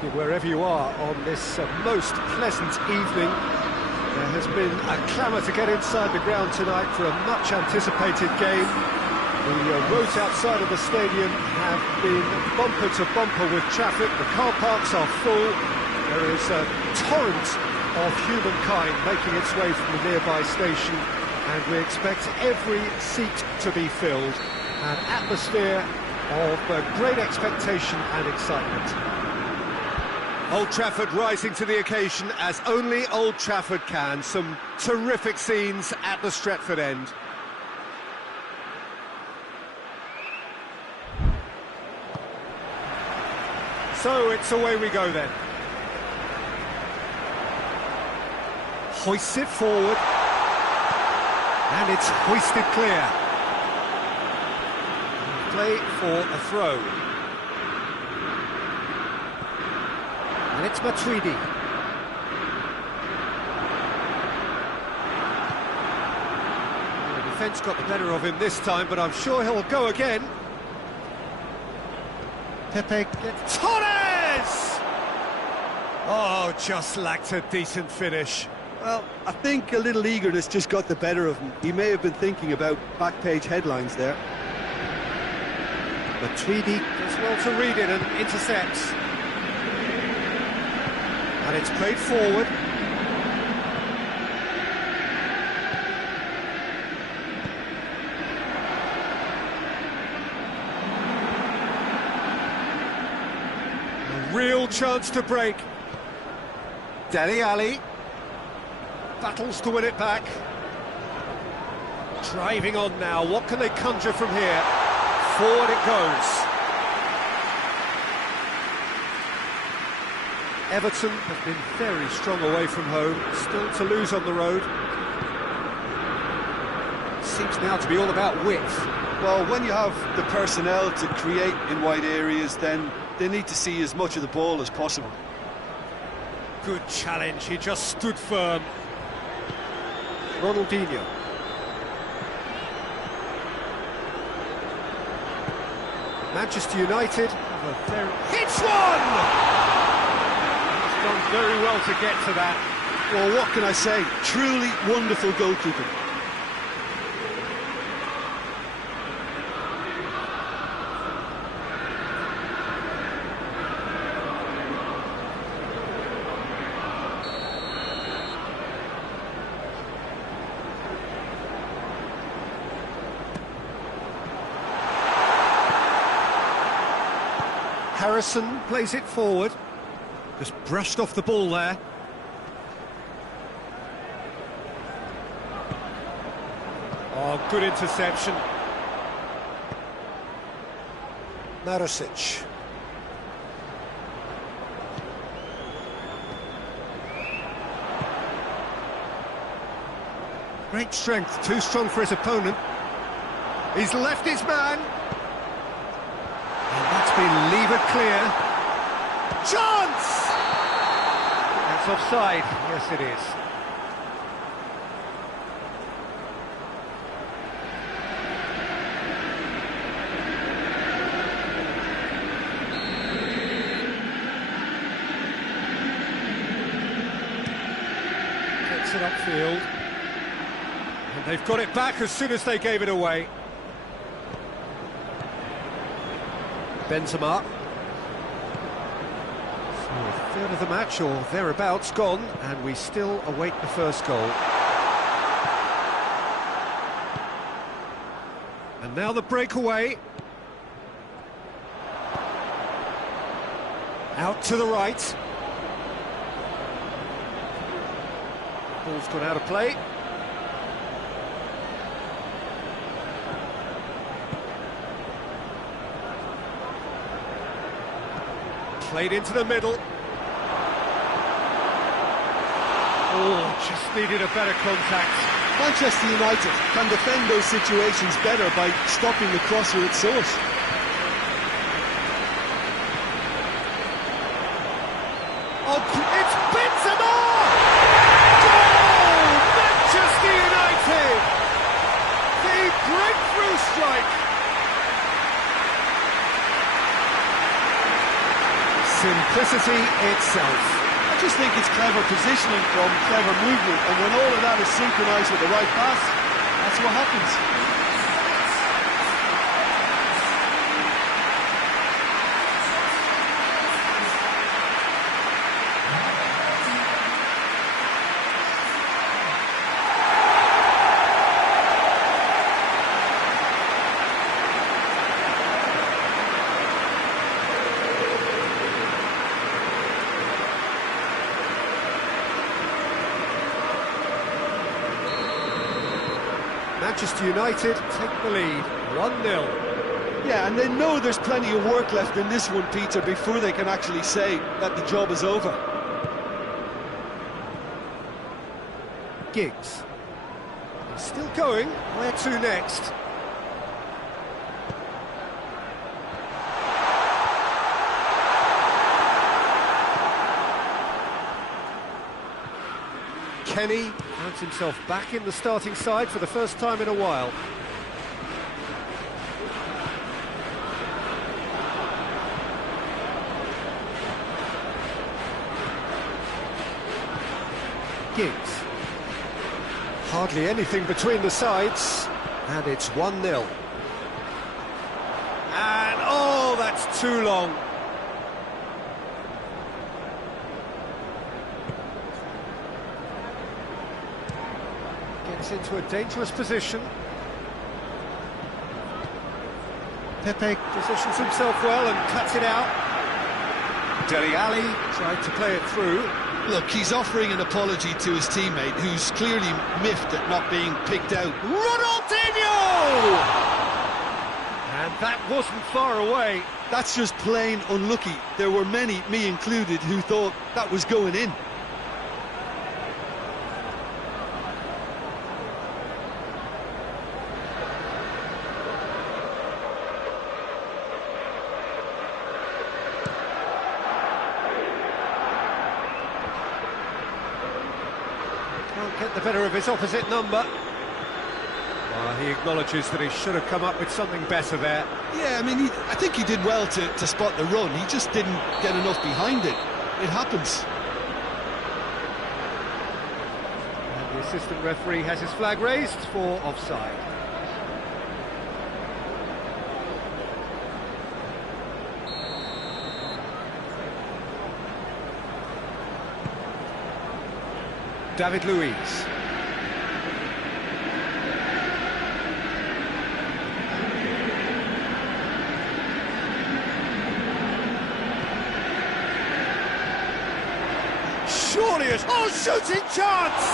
evening, wherever you are on this most pleasant evening. There has been a clamour to get inside the ground tonight for a much-anticipated game. The roads outside of the stadium have been bumper to bumper with traffic. The car parks are full. There is a torrent of humankind making its way from the nearby station, and we expect every seat to be filled. An atmosphere of great expectation and excitement. Old Trafford rising to the occasion as only Old Trafford can. Some terrific scenes at the Stretford end. So it's away we go then. Hoists it forward. And it's hoisted clear. Play for a throw. And it's Matuidi. The defence got the better of him this time, but I'm sure he'll go again. Pepe gets... Torres! Oh, just lacked a decent finish. Well, I think a little eagerness just got the better of him. He may have been thinking about back-page headlines there. Matuidi does well to read it and intercepts. And it's played forward. A real chance to break. Dele Alli battles to win it back. Driving on now. What can they conjure from here? Forward it goes. Everton have been very strong away from home, still to lose on the road. Seems now to be all about width. Well, when you have the personnel to create in wide areas, then they need to see as much of the ball as possible. Good challenge, he just stood firm. Ronaldinho. Manchester United have a very... Hits one! Done very well to get to that. Well, what can I say? Truly wonderful goalkeeping. Harrison plays it forward. Just brushed off the ball there. Oh, good interception. Marosic. Great strength, too strong for his opponent. He's left his man. And that's been levered clear. Chance! That's offside. Yes, it is. Gets it upfield. And they've got it back as soon as they gave it away. Benzema. A third of the match, or thereabouts, gone, and we still await the first goal. And now the breakaway. Out to the right. Ball's gone out of play. Played into the middle. Oh, just needed a better contact. Manchester United can defend those situations better by stopping the crosser at source. Oh, it's Benzema! Goal! Manchester United! The breakthrough strike! simplicity itself. I just think it's clever positioning from clever movement, and when all of that is synchronised with the right pass, that's what happens. Manchester United take the lead, 1-0. Yeah, and they know there's plenty of work left in this one, Peter, before they can actually say that the job is over. Giggs. He's still going. Where to next? Kenny finds himself back in the starting side for the first time in a while. Giggs. Hardly anything between the sides, and it's 1-0. And, oh, that's too long. Gets into a dangerous position. Pepe positions himself well and cuts it out. Dele Alli tried to play it through. Look, he's offering an apology to his teammate, who's clearly miffed at not being picked out. Ronaldinho! And that wasn't far away. That's just plain unlucky. There were many, me included, who thought that was going in. Can't get the better of his opposite number. He acknowledges that he should have come up with something better there. Yeah, I mean, I think he did well to spot the run. He just didn't get enough behind it. It happens. And the assistant referee has his flag raised for offside. David Luiz. Surely it's... Oh, shooting chance!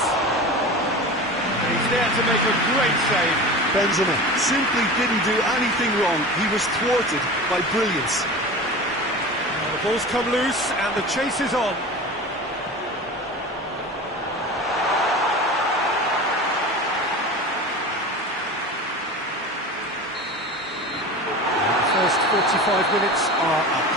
He's there to make a great save. Benzema simply didn't do anything wrong. He was thwarted by brilliance. Well, the ball's come loose and the chase is on. First 45 minutes are up.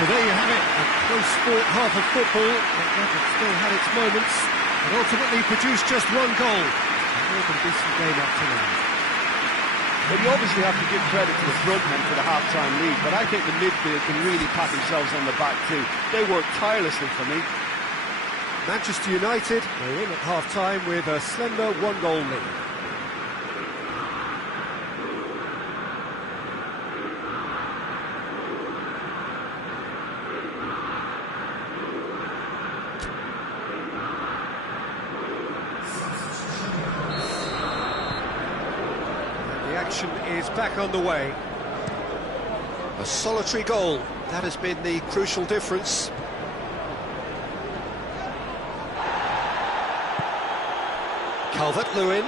So there you have it, a close fought half of football, but it still had its moments, and ultimately produced just one goal. A more than decent game up to now. But you obviously have to give credit to the front men for the half-time lead, but I think the midfield can really pat themselves on the back too. They worked tirelessly for me. Manchester United are in at half-time with a slender one-goal lead. The action is back on the way. A solitary goal, that has been the crucial difference. Calvert-Lewin,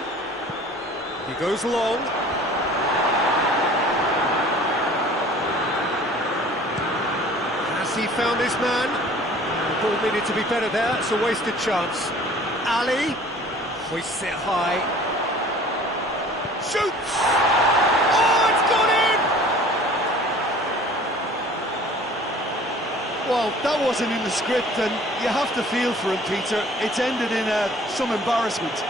he goes long. Has he found his man? The ball needed to be better there, it's a wasted chance. Ali, hoists it high. Shoots! Oh, it's gone in! Well, that wasn't in the script, and you have to feel for him, Peter. It's ended in some embarrassment.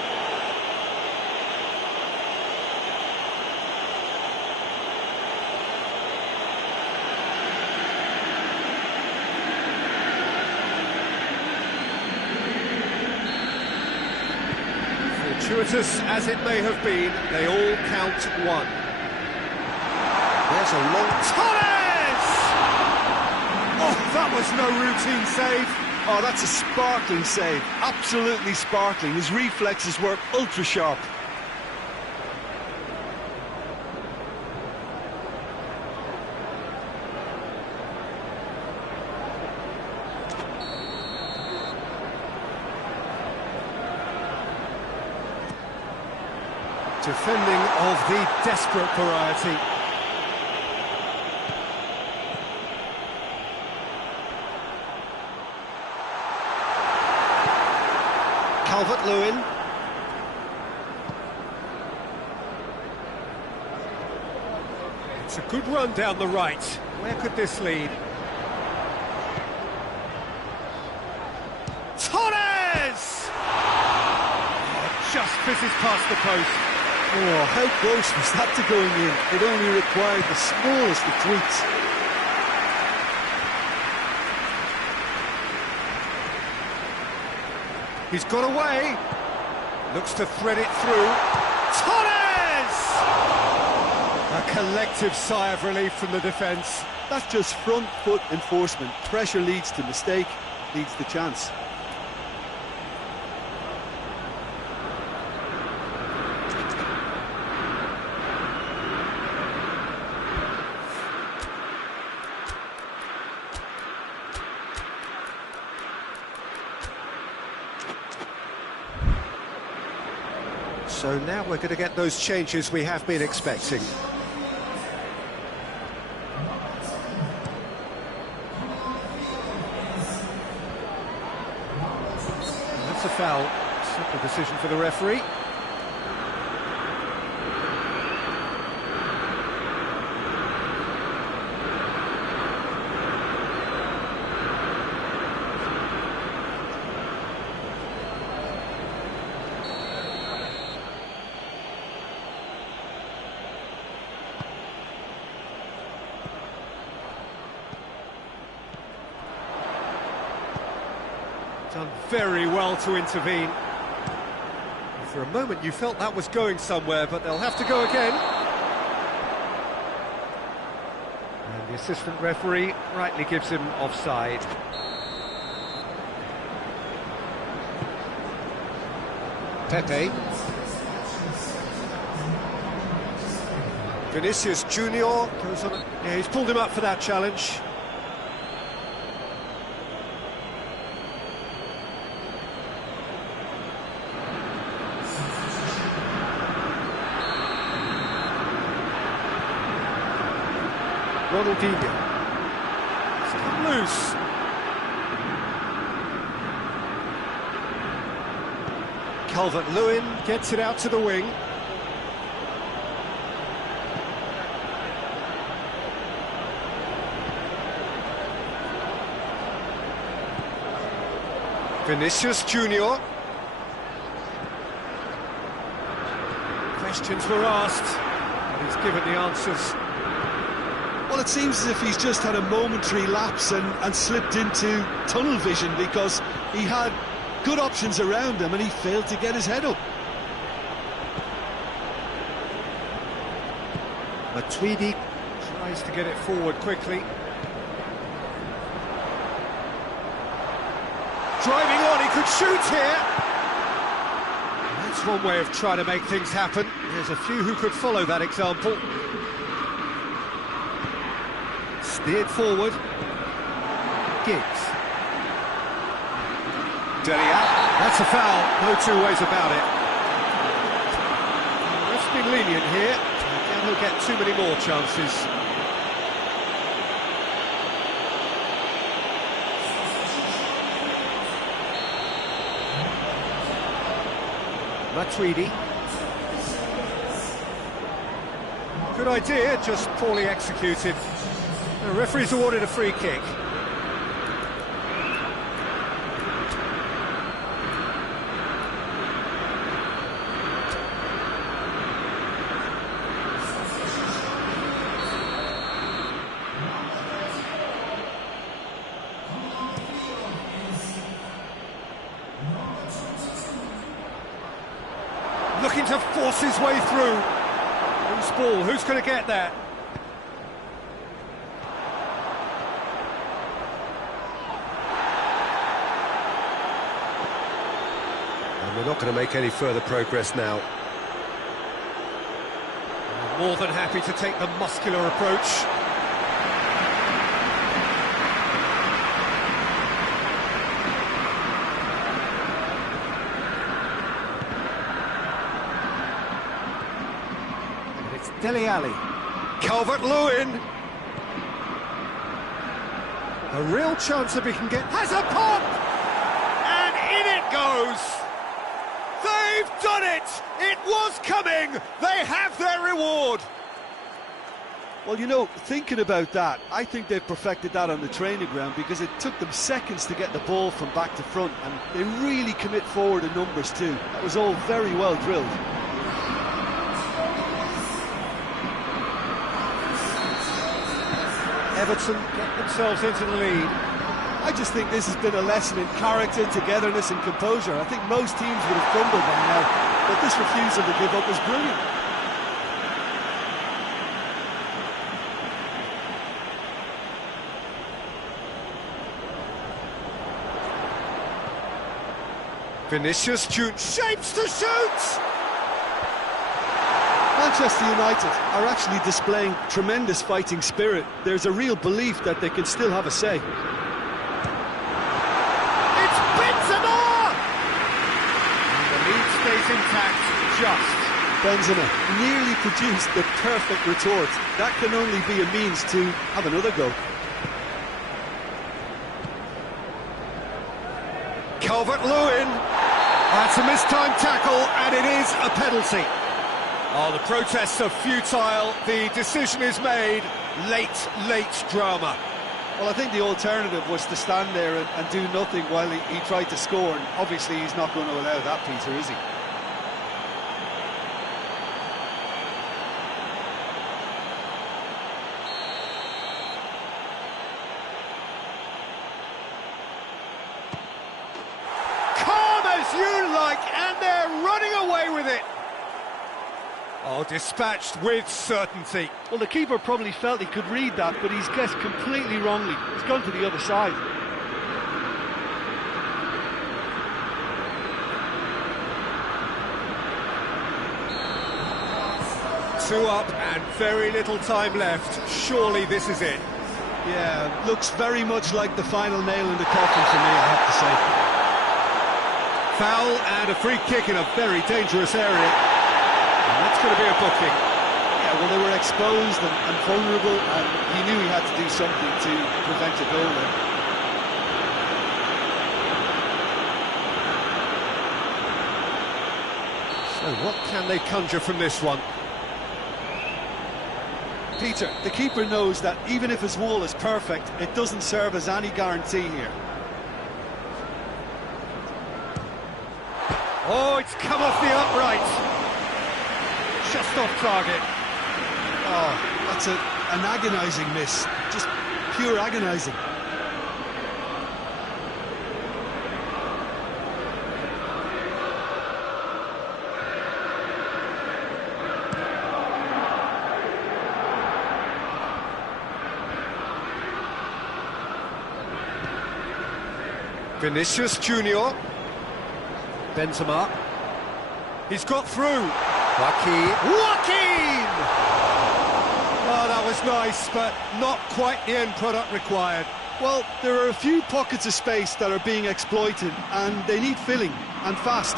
Fortuitous as it may have been, they all count one. There's a long... Torres! Oh, that was no routine save. Oh, that's a sparkling save. Absolutely sparkling. His reflexes were ultra-sharp. Defending of the desperate variety. Calvert-Lewin. It's a good run down the right. Where could this lead? Torres! Oh, just fizzes past the post. Oh, how close was that to going in? It only required the smallest of tweaks. He's got away. Looks to thread it through. Torres! A collective sigh of relief from the defence. That's just front foot enforcement. Pressure leads to mistake, leads to chance. So now we're going to get those changes we have been expecting. That's a foul. Simple decision for the referee. Done very well to intervene. For a moment you felt that was going somewhere, but they'll have to go again. And the assistant referee rightly gives him offside. Pepe. Vinicius Junior goes on. Yeah, he's pulled him up for that challenge. Ronaldinho. It's come loose. Calvert-Lewin gets it out to the wing. Vinicius Junior. Questions were asked, and he's given the answers. Well, it seems as if he's just had a momentary lapse and slipped into tunnel vision, because he had good options around him and he failed to get his head up. Matuidi tries to get it forward quickly. Driving on, he could shoot here. That's one way of trying to make things happen. There's a few who could follow that example. Steered forward. Giggs. That's a foul, no two ways about it. The ref's been lenient here. Again, he'll get too many more chances. Matuidi. Good idea, just poorly executed. The referee's awarded a free kick. to force his way through. Who's ball? Who's going to get that? And we're not going to make any further progress now. More than happy to take the muscular approach. Dele Alli. Calvert-Lewin. A real chance if he can get... Has a pop! And in it goes! They've done it! It was coming! They have their reward! Well, you know, thinking about that, I think they've perfected that on the training ground because it took them seconds to get the ball from back to front, and they really commit forward in numbers too. That was all very well drilled. Everton get themselves into the lead. I just think this has been a lesson in character, togetherness and composure. I think most teams would have crumbled by now, but this refusal to give up was brilliant. Vinicius shapes to shoot! Manchester United are actually displaying tremendous fighting spirit. There's a real belief that they can still have a say. It's Benzema! And the lead stays intact, just. Benzema nearly produced the perfect retort. That can only be a means to have another go. Calvert-Lewin. That's a mistimed tackle, and it is a penalty. Oh, the protests are futile, the decision is made, late drama. Well, I think the alternative was to stand there and do nothing while he tried to score, and obviously he's not going to allow that, Peter, is he? Calm as you like, and they're running away with it. Oh, dispatched with certainty. Well, the keeper probably felt he could read that, but he's guessed completely wrongly. He's gone to the other side. Two up and very little time left. Surely this is it. Yeah, looks very much like the final nail in the coffin for me, I have to say. Foul and a free kick in a very dangerous area. And that's going to be a booking. Yeah, well, they were exposed and vulnerable, and he knew he had to do something to prevent a goal there. So what can they conjure from this one? Peter, the keeper knows that even if his wall is perfect, it doesn't serve as any guarantee here. Oh, it's come off the upright. Just off target. Oh, that's an agonising miss. Just pure agonising. Vinicius Junior. Benzema. He's got through. Joaquin! Oh, that was nice, but not quite the end product required. Well, there are a few pockets of space that are being exploited, and they need filling, and fast.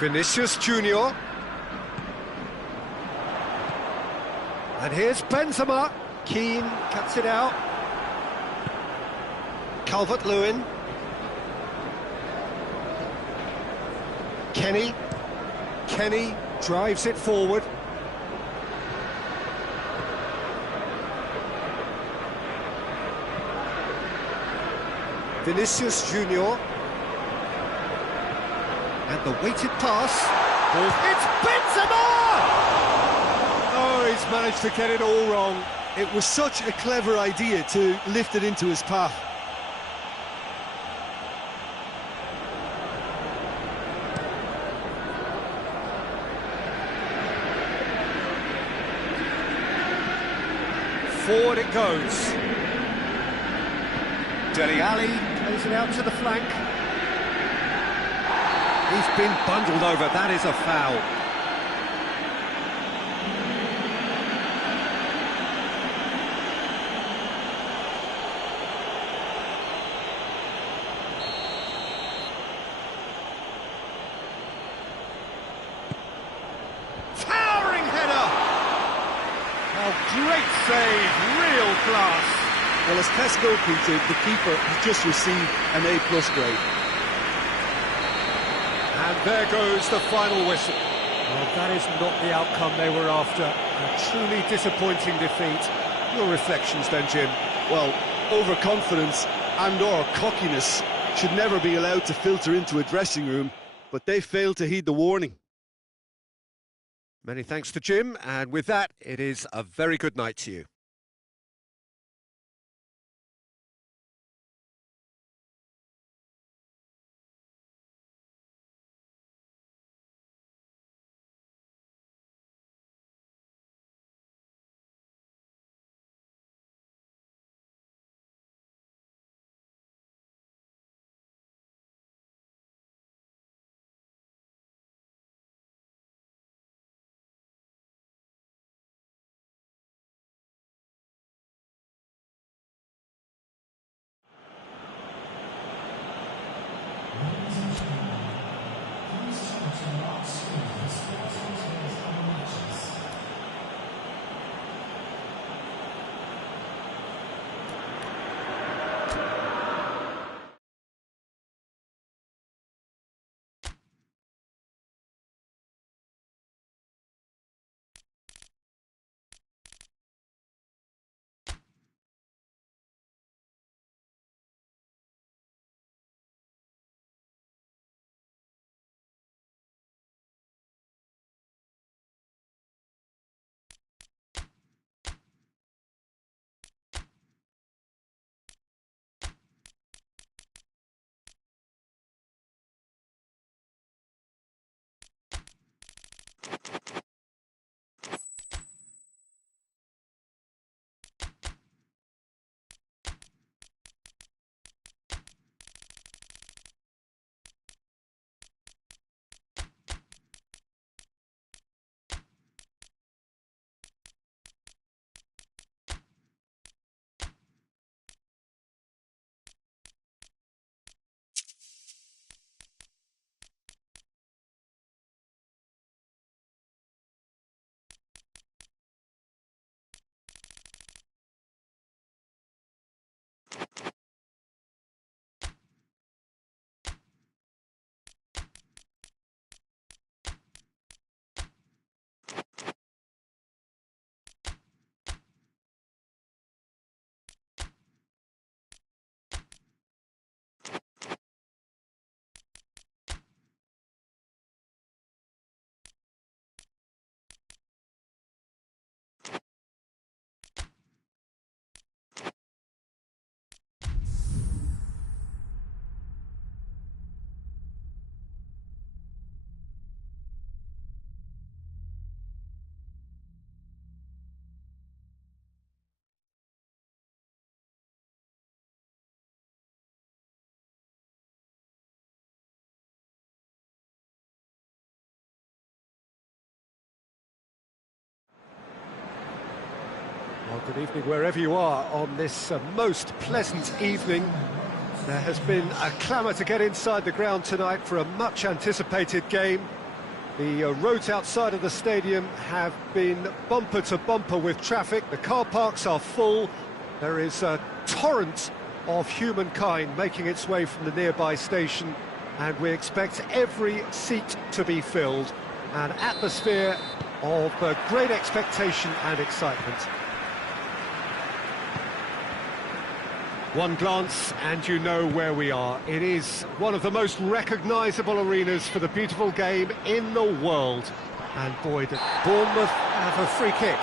Vinicius Junior. And here's Benzema. Keane cuts it out. Calvert-Lewin. Kenny drives it forward. Vinicius Junior. And the weighted pass. It's Benzema! Oh, he's managed to get it all wrong. It was such a clever idea to lift it into his path. Forward it goes. Dele Alli. Plays it out to the flank. He's been bundled over. That is a foul. Towering header! Oh, great save, real class. Well, as test goalkeeper, the keeper has just received an A+ grade. And there goes the final whistle. Well, that is not the outcome they were after. A truly disappointing defeat. Your reflections then, Jim? Well, overconfidence and/or cockiness should never be allowed to filter into a dressing room, but they failed to heed the warning. Many thanks to Jim, and with that, it is a very good night to you. Well, good evening wherever you are on this most pleasant evening. There has been a clamour to get inside the ground tonight for a much-anticipated game. The roads outside of the stadium have been bumper to bumper with traffic. The car parks are full. There is a torrent of humankind making its way from the nearby station, and we expect every seat to be filled. An atmosphere of great expectation and excitement. One glance and you know where we are. It is one of the most recognisable arenas for the beautiful game in the world. And boy, Bournemouth have a free kick.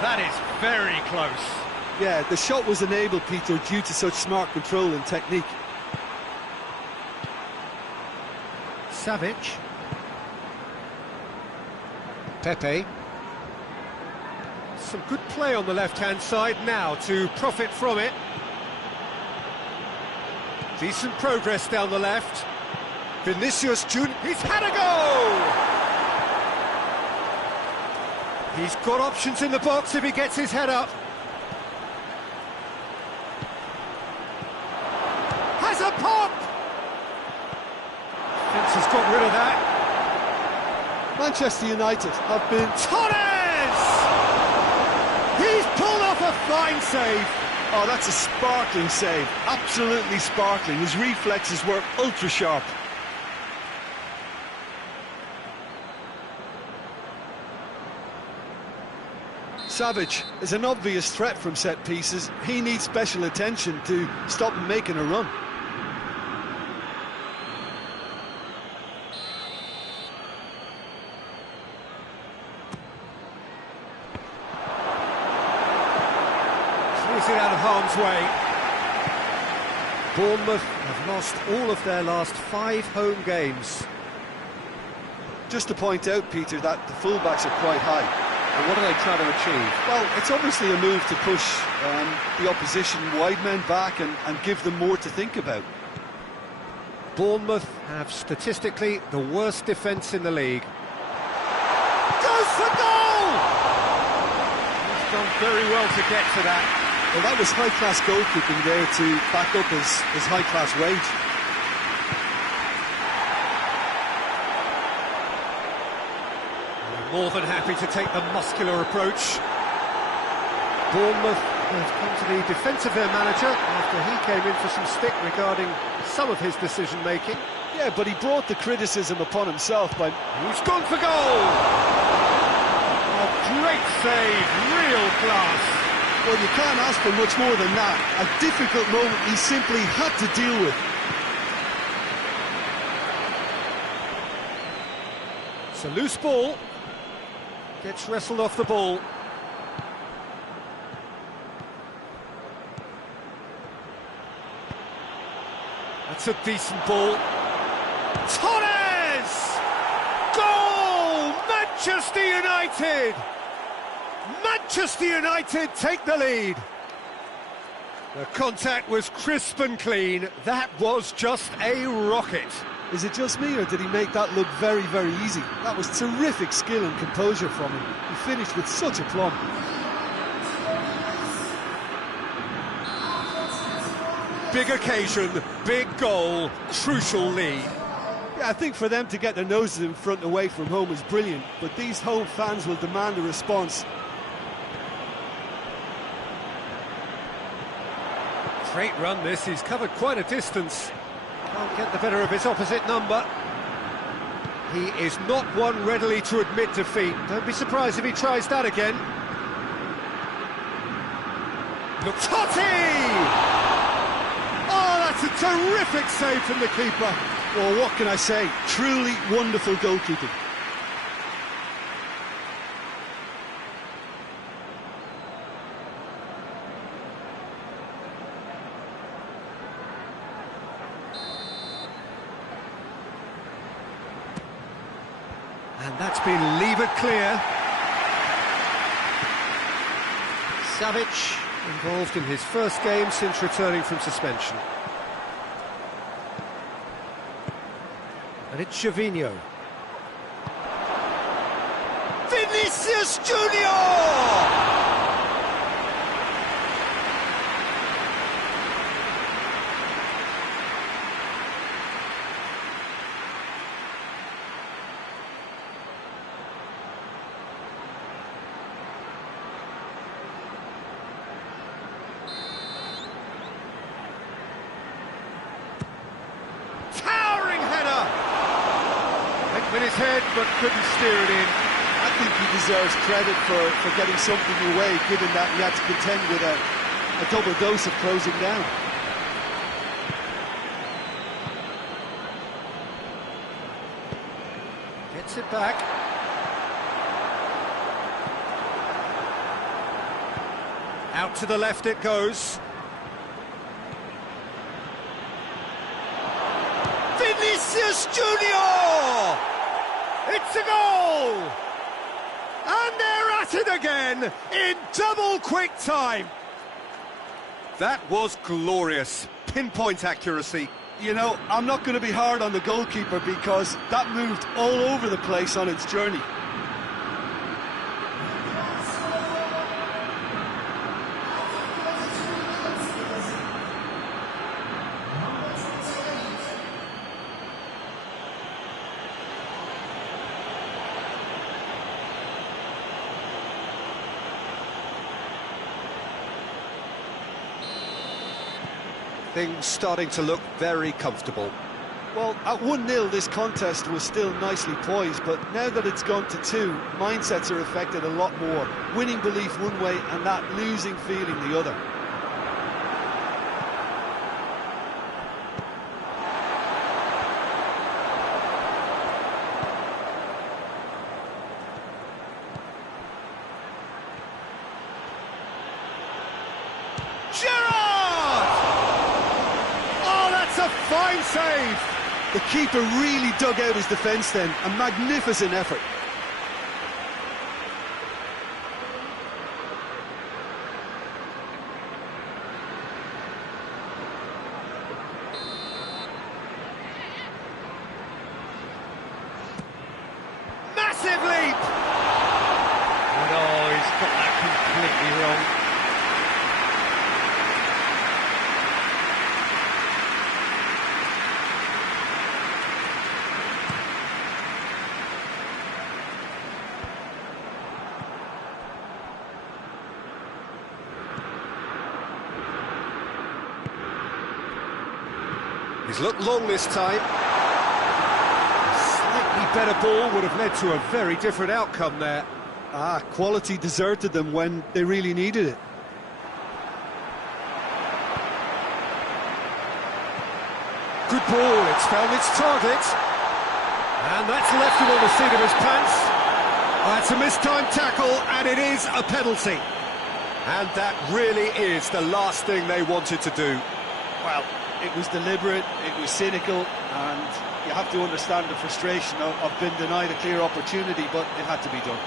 That is very close. Yeah, the shot was enabled, Peter, due to such smart control and technique. Savic. Pepe. Some good play on the left-hand side now to profit from it. Decent progress down the left. Vinicius Junior. He's had a go! He's got options in the box if he gets his head up. Has a pop! Vince has got rid of that. Manchester United have been... Torres! He's pulled off a fine save. Oh, that's a sparkling save. Absolutely sparkling. His reflexes were ultra-sharp. Savic is an obvious threat from set pieces. He needs special attention to stop him making a run. Clears it out of harm's way. Bournemouth have lost all of their last 5 home games. Just to point out, Peter, that the fullbacks are quite high. And what are they trying to achieve? Well, it's obviously a move to push the opposition wide men back and give them more to think about. Bournemouth have statistically the worst defence in the league. Goes for goal! He's done very well to get to that. Well, that was high-class goalkeeping there to back up his high-class wage. More than happy to take the muscular approach. Bournemouth have come to the defence of their manager after he came in for some stick regarding some of his decision-making. Yeah, but he brought the criticism upon himself by... He's gone for goal! A great save, real class. Well, you can't ask for much more than that. A difficult moment he simply had to deal with. It's a loose ball. Gets wrestled off the ball. That's a decent ball. Torres! Goal! Manchester United! Manchester United take the lead. The contact was crisp and clean. That was just a rocket. Is it just me, or did he make that look very, very easy? That was terrific skill and composure from him. He finished with such aplomb. Big occasion, big goal, crucial lead. Yeah, I think for them to get their noses in front away from home is brilliant, but these home fans will demand a response. Great run this, he's covered quite a distance. Can't get the better of his opposite number. He is not one readily to admit defeat. Don't be surprised if he tries that again. Look, Totti! Oh, that's a terrific save from the keeper. Well, what can I say? Truly wonderful goalkeeping. And that's been levered clear. Savic involved in his first game since returning from suspension. And it's Gervinho. Vinicius Junior! his head, but couldn't steer it in. I think he deserves credit for getting something away, given that he had to contend with a double dose of closing down. Gets it back. Out to the left it goes. Vinicius Junior! It's a goal! And they're at it again in double quick time. That was glorious. Pinpoint accuracy. You know, I'm not going to be hard on the goalkeeper because that moved all over the place on its journey. Things starting to look very comfortable. Well, at 1-0 this contest was still nicely poised, but now that it's gone to 2, mindsets are affected a lot more. Winning belief one way and that losing feeling the other. Fine save! The keeper really dug out his defence then, a magnificent effort. Massive leap! And oh, he's got that completely wrong. He's looked long this time. A slightly better ball would have led to a very different outcome there. Quality deserted them when they really needed it. Good ball, it's found its target. And that's left him on the seat of his pants. That's a mistimed tackle, and it is a penalty. And that really is the last thing they wanted to do. Well, it was deliberate, it was cynical, and you have to understand the frustration of being denied a clear opportunity, but it had to be done.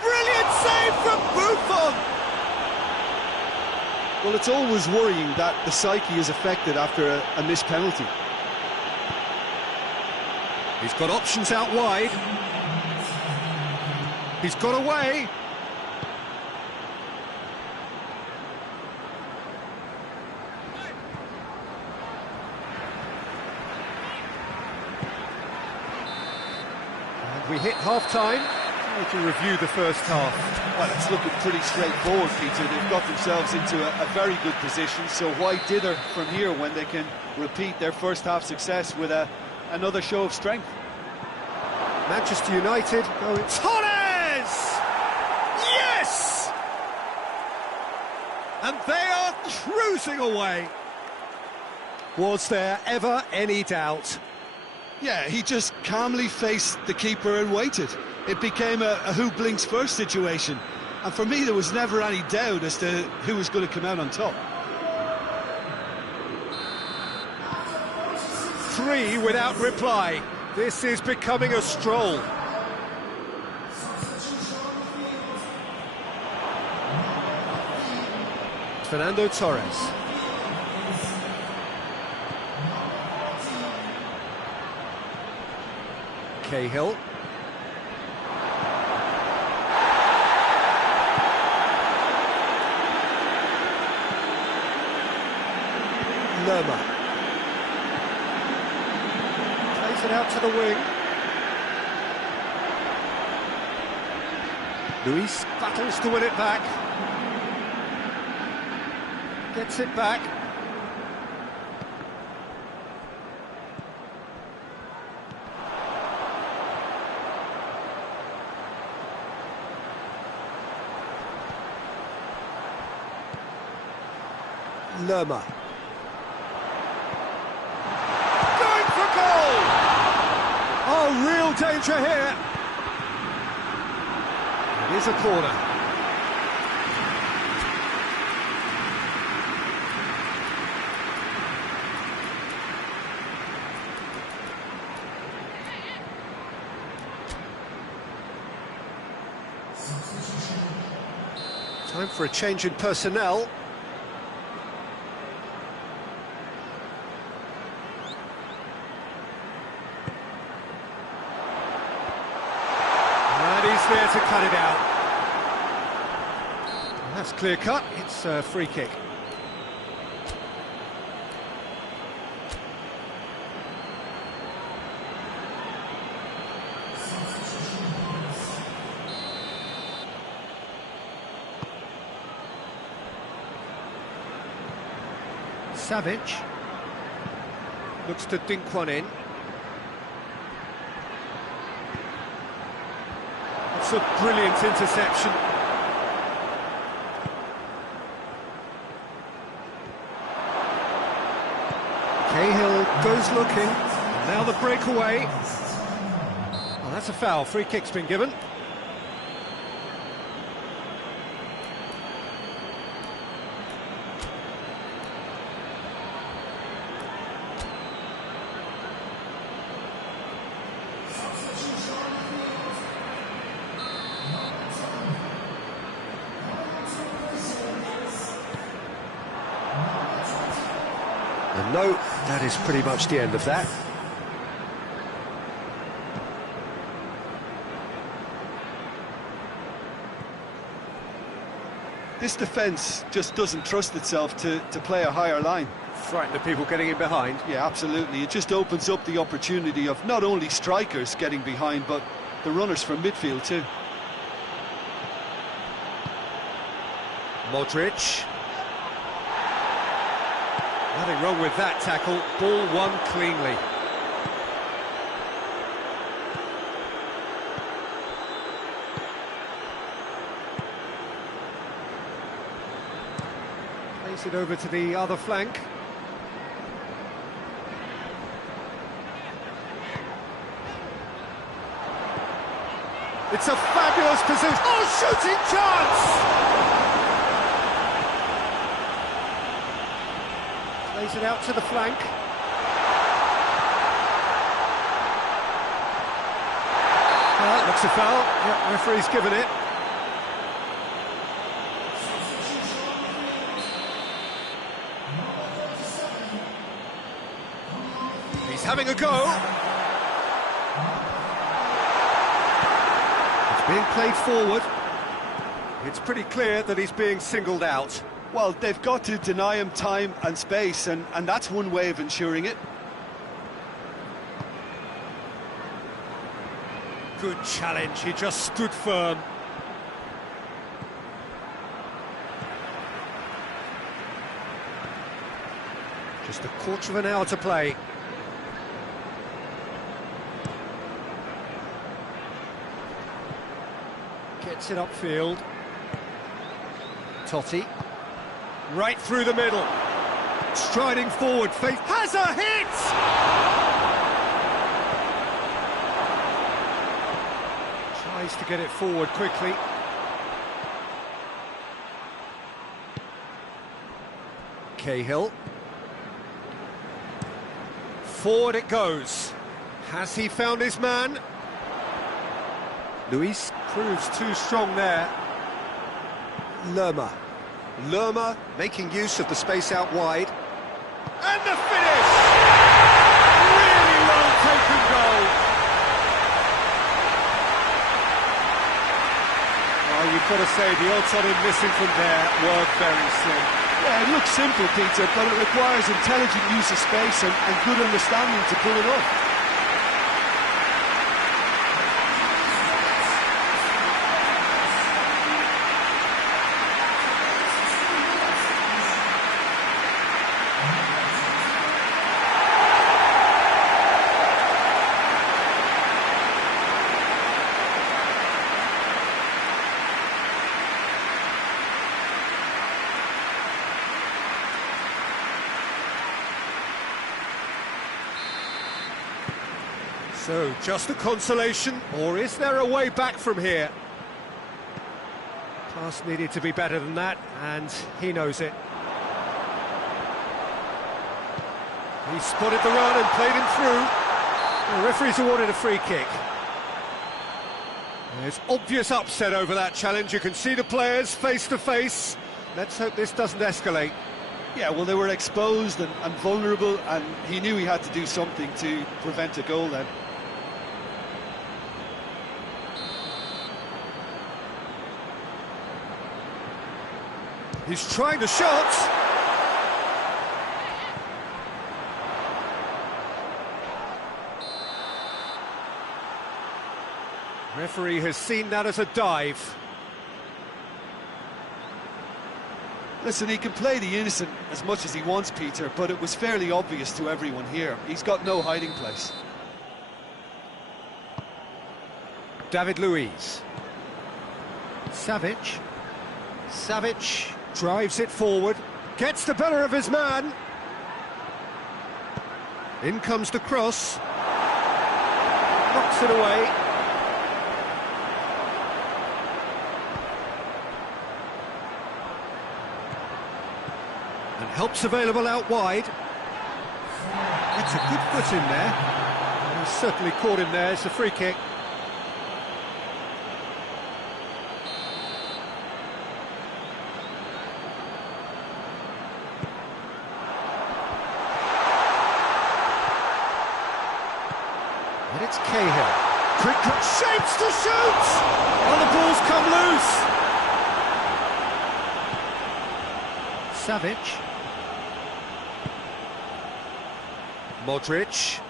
Brilliant save from Buffon! Well, it's always worrying that the psyche is affected after a missed penalty. He's got options out wide. He's got away. And we hit half-time. We can review the first half. Well, it's looking pretty straightforward, Peter. They've got themselves into a very good position, so why dither from here when they can repeat their first half success with another show of strength? Manchester United going... Torres! Yes! And they are cruising away. Was there ever any doubt? Yeah, he just calmly faced the keeper and waited. It became a who blinks first situation. And for me, there was never any doubt as to who was going to come out on top. 3 without reply. This is becoming a stroll. Fernando Torres. Cahill. Lerma. Plays it out to the wing. Luis battles to win it back. Gets it back. Lerma. Going for goal! Oh, real danger here. It is a corner. Time for a change in personnel. There to cut it out. That's clear cut. It's a free kick. Savage looks to dink one in. It's a brilliant interception. Cahill goes looking. Now the breakaway. Well, that's a foul. Free kick's been given. And no, that is pretty much the end of that. This defence just doesn't trust itself to play a higher line. Frighten the people getting in behind. Yeah, absolutely. It just opens up the opportunity of not only strikers getting behind, but the runners from midfield too. Modric. Nothing wrong with that tackle. Ball won cleanly. Plays it over to the other flank. It's a fabulous position. Oh, shooting chance! Plays it out to the flank. Well, looks a foul. Yep, referee's given it. He's having a go. It's being played forward. It's pretty clear that he's being singled out. Well, they've got to deny him time and space, and that's one way of ensuring it. Good challenge, he just stood firm. Just a quarter of an hour to play. Gets it upfield. Totti. Right through the middle. Striding forward, Faith has a hit! Tries to get it forward quickly. Cahill. Forward it goes. Has he found his man? Luis proves too strong there. Lerma. Lerma making use of the space out wide. And the finish! Really well taken goal. Well, you've got to say the odds on him missing from there were very slim. Yeah, it looks simple, Peter, but it requires intelligent use of space and good understanding to pull it off. So, just a consolation, or is there a way back from here? Pass needed to be better than that, and he knows it. He spotted the run and played him through. The referee's awarded a free kick. There's obvious upset over that challenge. You can see the players face to face. Let's hope this doesn't escalate. Yeah, well, they were exposed and vulnerable, and he knew he had to do something to prevent a goal then. He's trying the shot. Referee has seen that as a dive. Listen, he can play the innocent as much as he wants, Peter, but it was fairly obvious to everyone here. He's got no hiding place. David Luiz. Savic. Savic drives it forward, gets the better of his man. In comes the cross. Knocks it away. And help's available out wide. It's a good foot in there. He's certainly caught him there. It's a free kick. And it's Cahill. Quick shapes to shoot! Oh, the ball's come loose. Savic. Modric.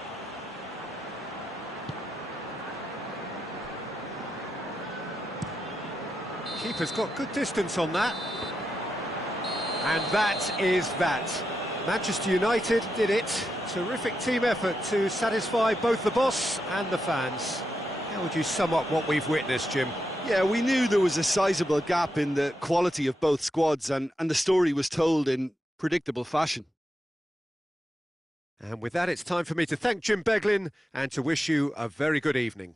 Keeper's got good distance on that. And that is that. Manchester United did it. Terrific team effort to satisfy both the boss and the fans. How would you sum up what we've witnessed, Jim? Yeah, we knew there was a sizable gap in the quality of both squads, and the story was told in predictable fashion. And with that, it's time for me to thank Jim Beglin and to wish you a very good evening.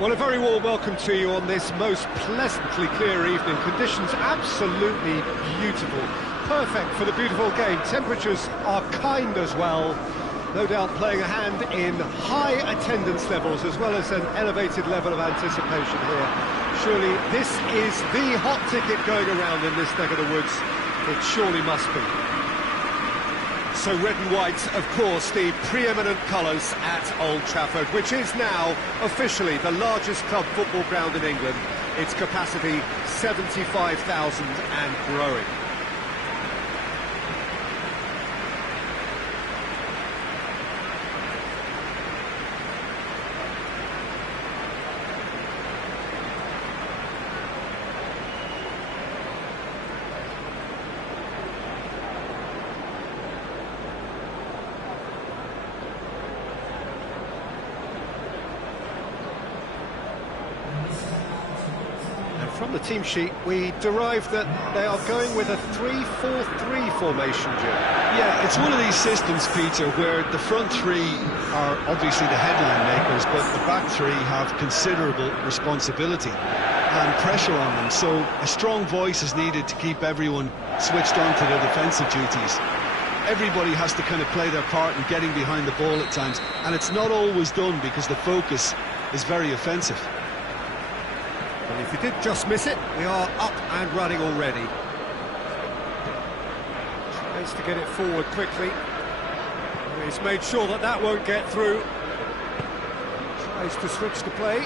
Well, a very warm welcome to you on this most pleasantly clear evening. Conditions absolutely beautiful. Perfect for the beautiful game. Temperatures are kind as well. No doubt playing a hand in high attendance levels as well as an elevated level of anticipation here. Surely this is the hot ticket going around in this neck of the woods. It surely must be. So red and white, of course, the preeminent colours at Old Trafford, which is now officially the largest club football ground in England. Its capacity 75,000 and growing. From the team sheet, we derived that they are going with a 3-4-3 formation, Jim. Yeah, it's one of these systems, Peter, where the front three are obviously the headline makers, but the back three have considerable responsibility and pressure on them. So a strong voice is needed to keep everyone switched on to their defensive duties. Everybody has to kind of play their part in getting behind the ball at times, and it's not always done because the focus is very offensive. And if you did just miss it, we are up and running already. Tries to get it forward quickly. He's made sure that that won't get through. Tries to switch the play.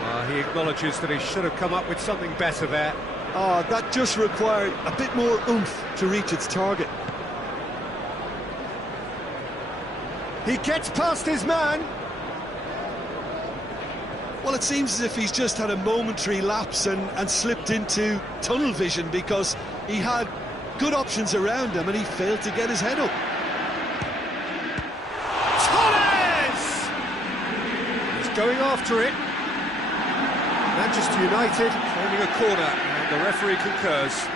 Well, he acknowledges that he should have come up with something better there. Oh, that just required a bit more oomph to reach its target. He gets past his man. Well, it seems as if he's just had a momentary lapse and slipped into tunnel vision because he had good options around him and he failed to get his head up. Torres! He's going after it. Manchester United claiming a corner, and the referee concurs.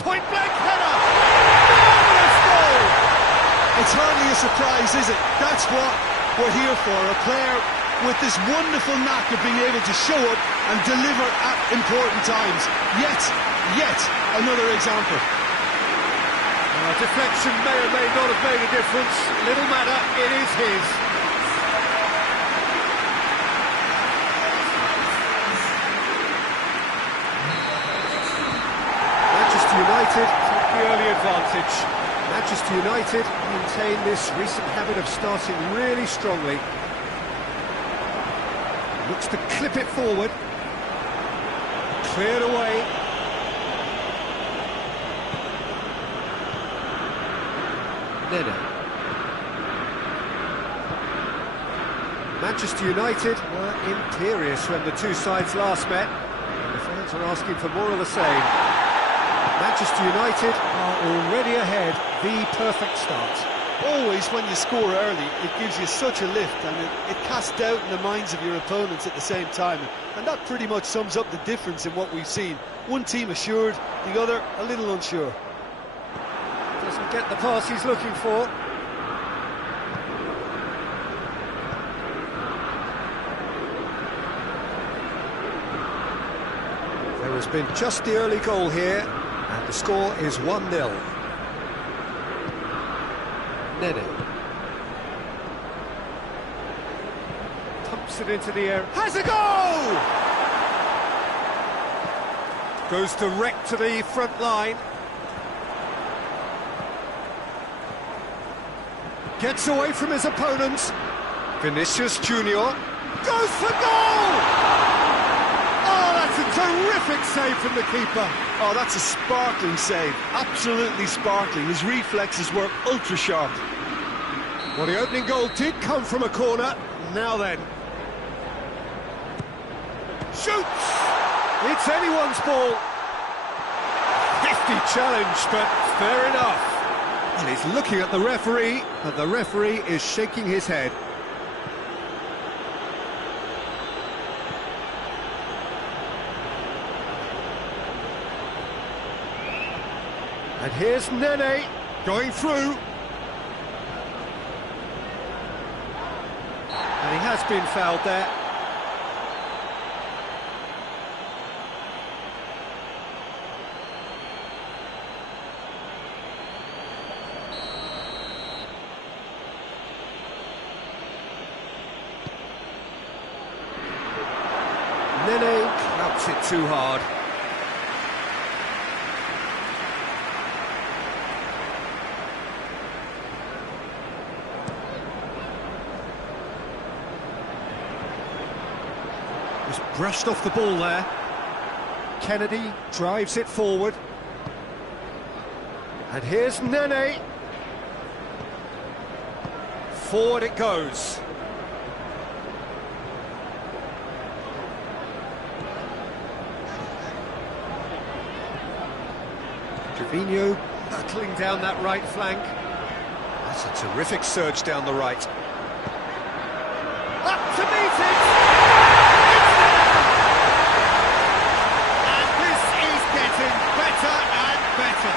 Point-blank header! Marvellous goal! It's hardly a surprise, is it? That's what we're here for, a player with this wonderful knack of being able to show up and deliver at important times. Yet another example. Deflection may or may not have made a difference. Little matter, it is his. Manchester United take the early advantage. Manchester United maintain this recent habit of starting really strongly. Looks to clip it forward. Cleared away. Nene. Manchester United were imperious when the two sides last met. The fans are asking for more of the same. Manchester United are already ahead, the perfect start. Always when you score early, it gives you such a lift and it casts doubt in the minds of your opponents at the same time. And that pretty much sums up the difference in what we've seen. One team assured, the other a little unsure. Doesn't get the pass he's looking for. There has been just the early goal here, and the score is 1-0. Nene. Pumps it into the air. Has a goal! Goes direct to the front line. Gets away from his opponents. Vinicius Junior goes for goal! Oh, that's a terrific save from the keeper. Oh, that's a sparkling save. Absolutely sparkling. His reflexes were ultra sharp. Well, the opening goal did come from a corner. Now then. Shoots! It's anyone's ball. Hefty challenge, but fair enough. And he's looking at the referee, and the referee is shaking his head. And here's Nene going through. And he has been fouled there. Nene claps it too hard. Just brushed off the ball there. Kennedy drives it forward. And here's Nene. Forward it goes. Trevino battling down that right flank. That's a terrific surge down the right. Up to meet it! And this is getting better and better.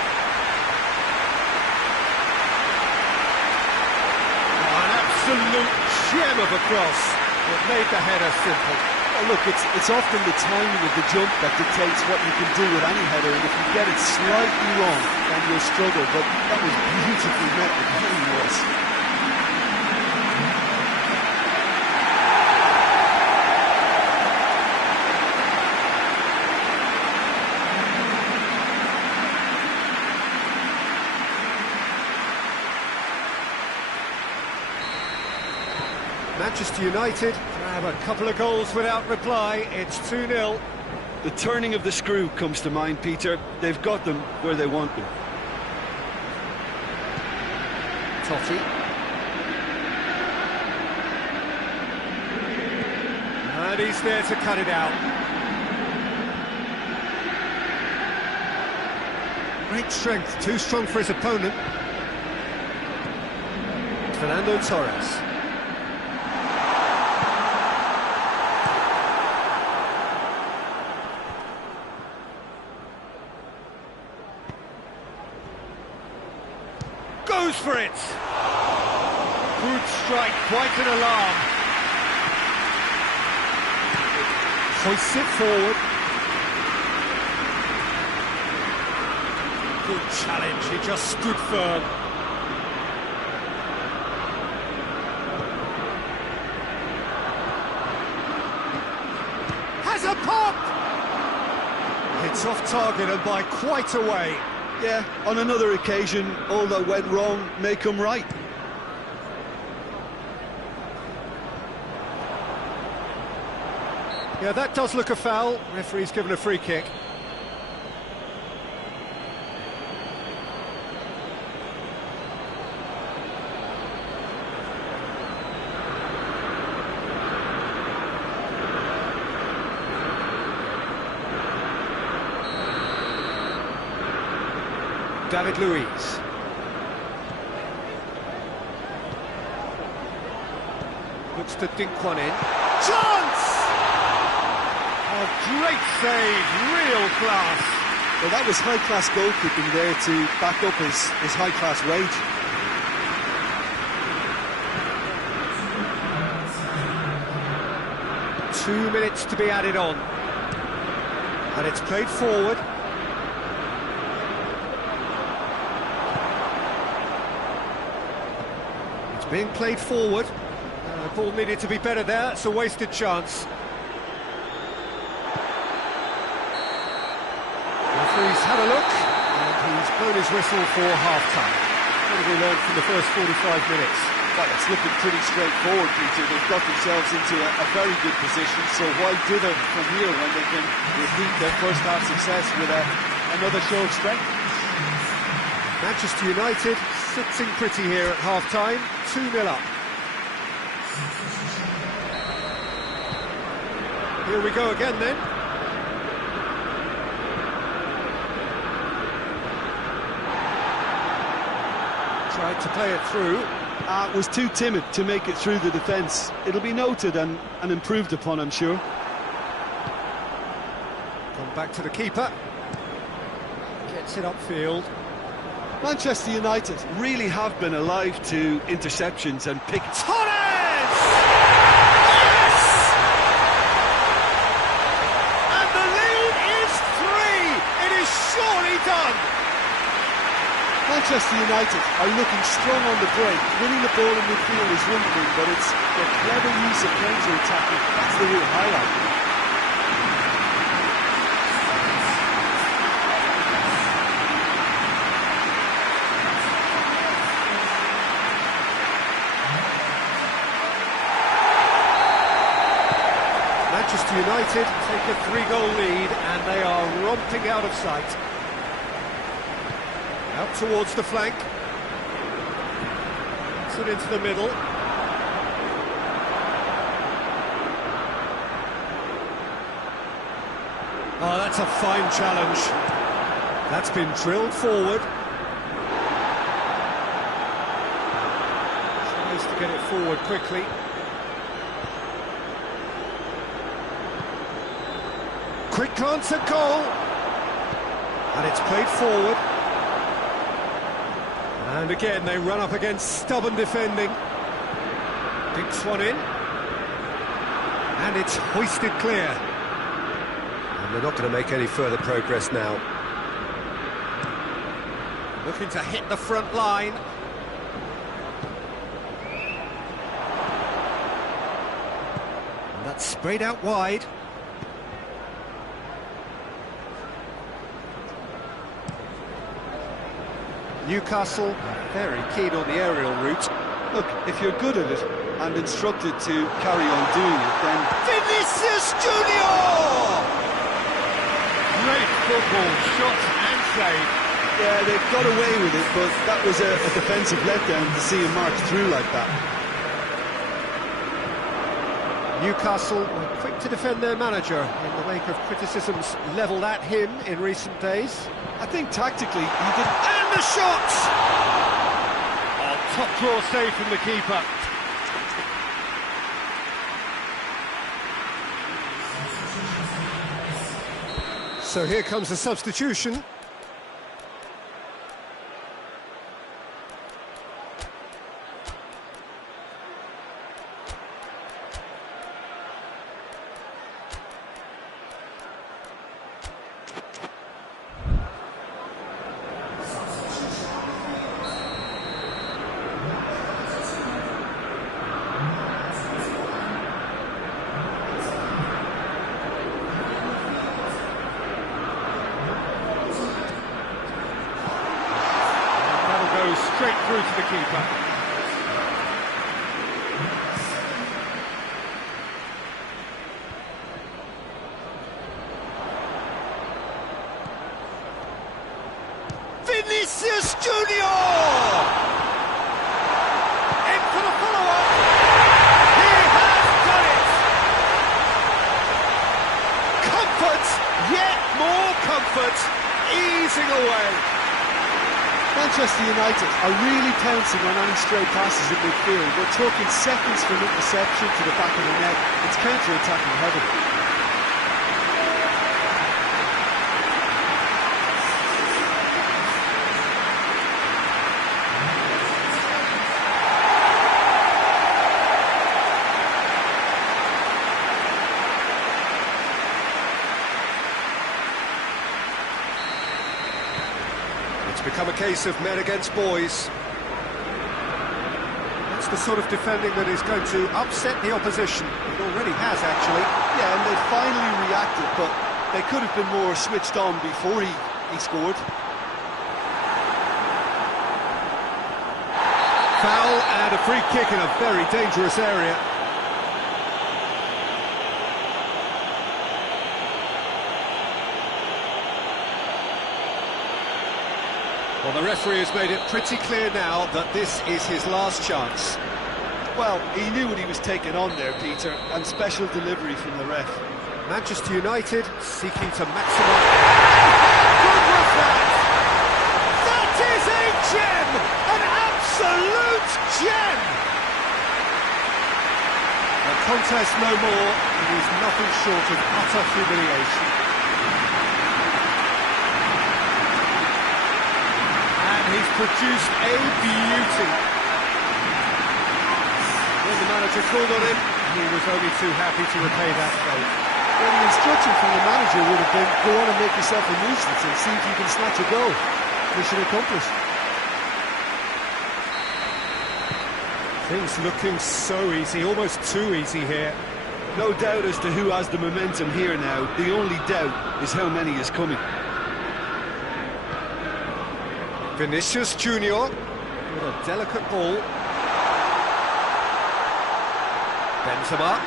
Oh, an absolute gem of a cross that made the header simple. Oh, look, it's often the timing of the jump that dictates what you can do with any header, and if you get it slightly wrong, then you'll struggle, but that was beautifully met, it really was. Manchester United have a couple of goals without reply. It's 2-0. The turning of the screw comes to mind, Peter. They've got them where they want them. Totti. And he's there to cut it out. Great strength, too strong for his opponent. Fernando Torres. Goes for it! Good strike, quite an alarm. Hoists it forward. Good challenge, he just stood firm. Has a pop! It's off target and by quite a way. Yeah, on another occasion, all that went wrong may come right. Yeah, that does look a foul. Referee's given a free kick. David Luiz. Looks to dink one in. Chance! Oh, great save, real class. Well, that was high-class goalkeeping there to back up his high-class rage. Two minutes to be added on. And it's played forward. Being played forward. Ball needed to be better there. It's a wasted chance. Referee's had a look, and he's blown his whistle for half-time. What have we learned from the first 45 minutes? Well, it's looking pretty straightforward, Peter. They've got themselves into a very good position, so why dither from here when they can repeat their first-half success with another show of strength? Manchester United sitting pretty here at half-time, 2-0 up. Here we go again then. Tried to play it through. Was too timid to make it through the defence. It'll be noted and improved upon, I'm sure. Gone back to the keeper. Gets it upfield. Manchester United really have been alive to interceptions and pick. Torres! Yes! And the lead is 3! It is surely done! Manchester United are looking strong on the break. Winning the ball in midfield is one thing, but it's their clever use of counter-attacking. That's the real highlight. Manchester United take a 3-goal lead and they are romping out of sight. Out towards the flank. Puts it into the middle. Oh, that's a fine challenge. That's been drilled forward. Tries to get it forward quickly. Quick glance at goal. And it's played forward. And again, they run up against stubborn defending. Dinks one in. And it's hoisted clear. And they're not going to make any further progress now. Looking to hit the front line. And that's sprayed out wide. Newcastle very keen on the aerial route. Look, if you're good at it and instructed to carry on doing it, then... Vinicius Junior! Great football, shot and save. Yeah, they've got away with it, but that was a defensive letdown to see him march through like that. Newcastle were quick to defend their manager in the wake of criticisms levelled at him in recent days. I think tactically he did... And the shot! Oh, top draw save from the keeper. So here comes the substitution. Straight through to the keeper. Vinicius Junior! In for the follow-up. He has done it! Comfort, yet more comfort, easing away. Manchester United are really pouncing on any stray passes in midfield. We're talking seconds from interception to the back of the net. It's counter-attacking heaven. It's become a case of men against boys. That's the sort of defending that is going to upset the opposition. It already has, actually. Yeah, and they finally reacted, but they could have been more switched on before he scored. Foul and a free kick in a very dangerous area. Well, the referee has made it pretty clear now that this is his last chance. Well, he knew what he was taking on there, Peter, and special delivery from the ref. Manchester United seeking to maximise... Good was that! That is a gem! An absolute gem! The contest no more, it is nothing short of utter humiliation. And he's produced a beauty. When the manager called on him, he was only too happy to repay that faith. Well, the instruction from the manager would have been, go on and make yourself a nuisance and see if you can snatch a goal. Mission accomplished. Things looking so easy, almost too easy here. No doubt as to who has the momentum here now. The only doubt is how many is coming. Vinicius Junior with a delicate ball. Benzema.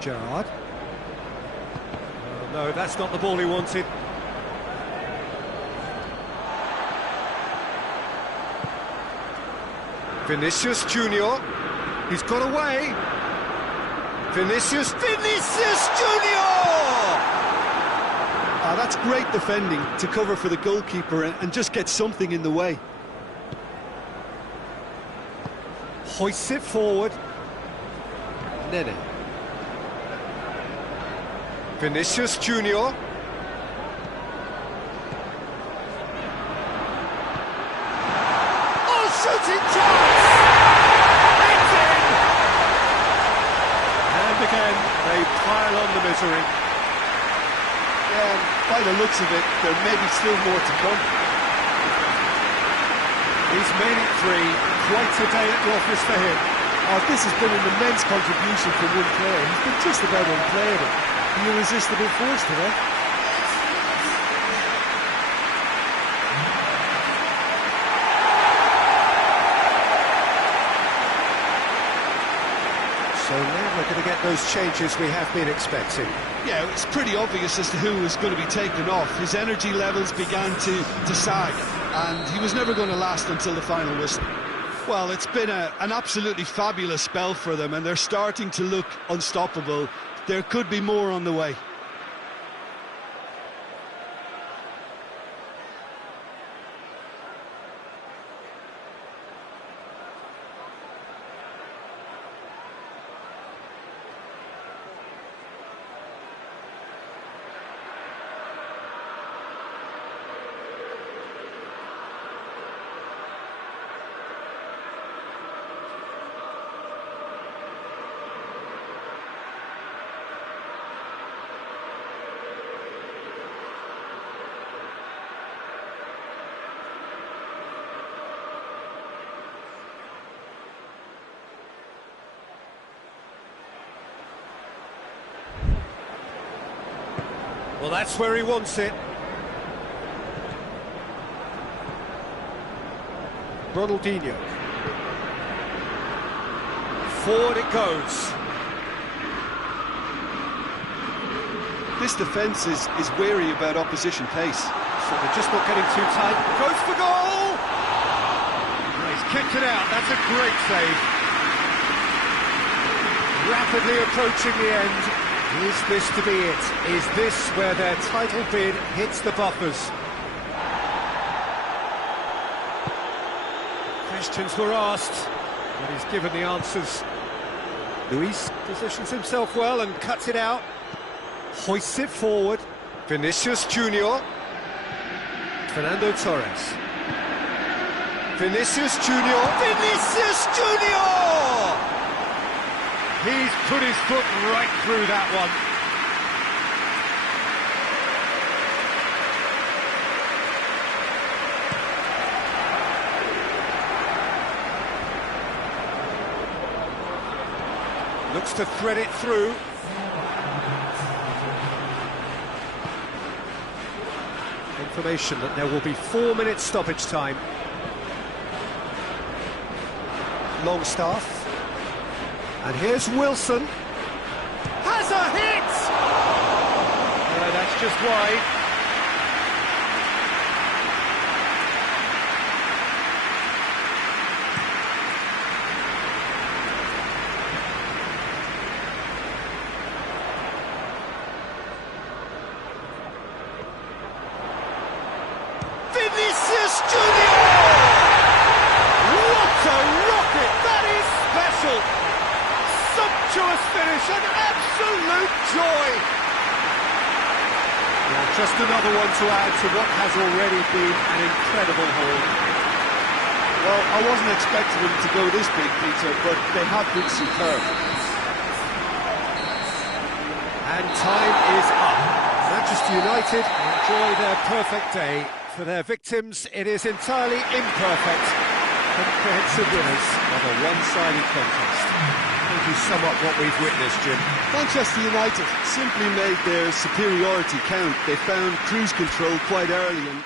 Gerrard. Oh, no, that's not the ball he wanted. Vinicius Junior. He's got away. Vinicius Junior! Ah, that's great defending to cover for the goalkeeper and just get something in the way. Hoists it forward. Nene. Vinicius Junior. Oh, shooting chance! It's in! And again, they pile on the misery. Yeah, by the looks of it, there may be still more to come. He's made it three. Quite a day at the office for him. Oh, this has been an immense contribution from one player. He's been just about unplayable. The irresistible force today. So now we're going to get those changes we have been expecting. Yeah, it's pretty obvious as to who was going to be taken off. His energy levels began to sag, and he was never going to last until the final whistle. Well, it's been an absolutely fabulous spell for them, and they're starting to look unstoppable. There could be more on the way. Well, that's where he wants it. Ronaldinho. Forward it goes. This defence is wary about opposition pace. So they're just not getting too tight. Goes for goal! Well, he's kicked it out. That's a great save. Rapidly approaching the end. Is this to be it? Is this where their title bid hits the buffers? Questions were asked, but he's given the answers. Luis positions himself well and cuts it out. Hoists it forward. Vinicius Junior. Fernando Torres. Vinicius Junior. Vinicius Junior! He's put his foot right through that one. Looks to thread it through. Information that there will be 4 minutes stoppage time. Longstaff. And here's Wilson. Has a hit! No, that's just wide. Junior! What a rocket! That is special! Sumptuous finish, an absolute joy! Yeah, just another one to add to what has already been an incredible haul. Well, I wasn't expecting them to go this big, Peter, but they have been superb. And time is up. Manchester United enjoy their perfect day. For their victims, it is entirely imperfect. Comprehensive winners of a one-sided contest. I think you sum up what we've witnessed, Jim. Manchester United simply made their superiority count. They found cruise control quite early and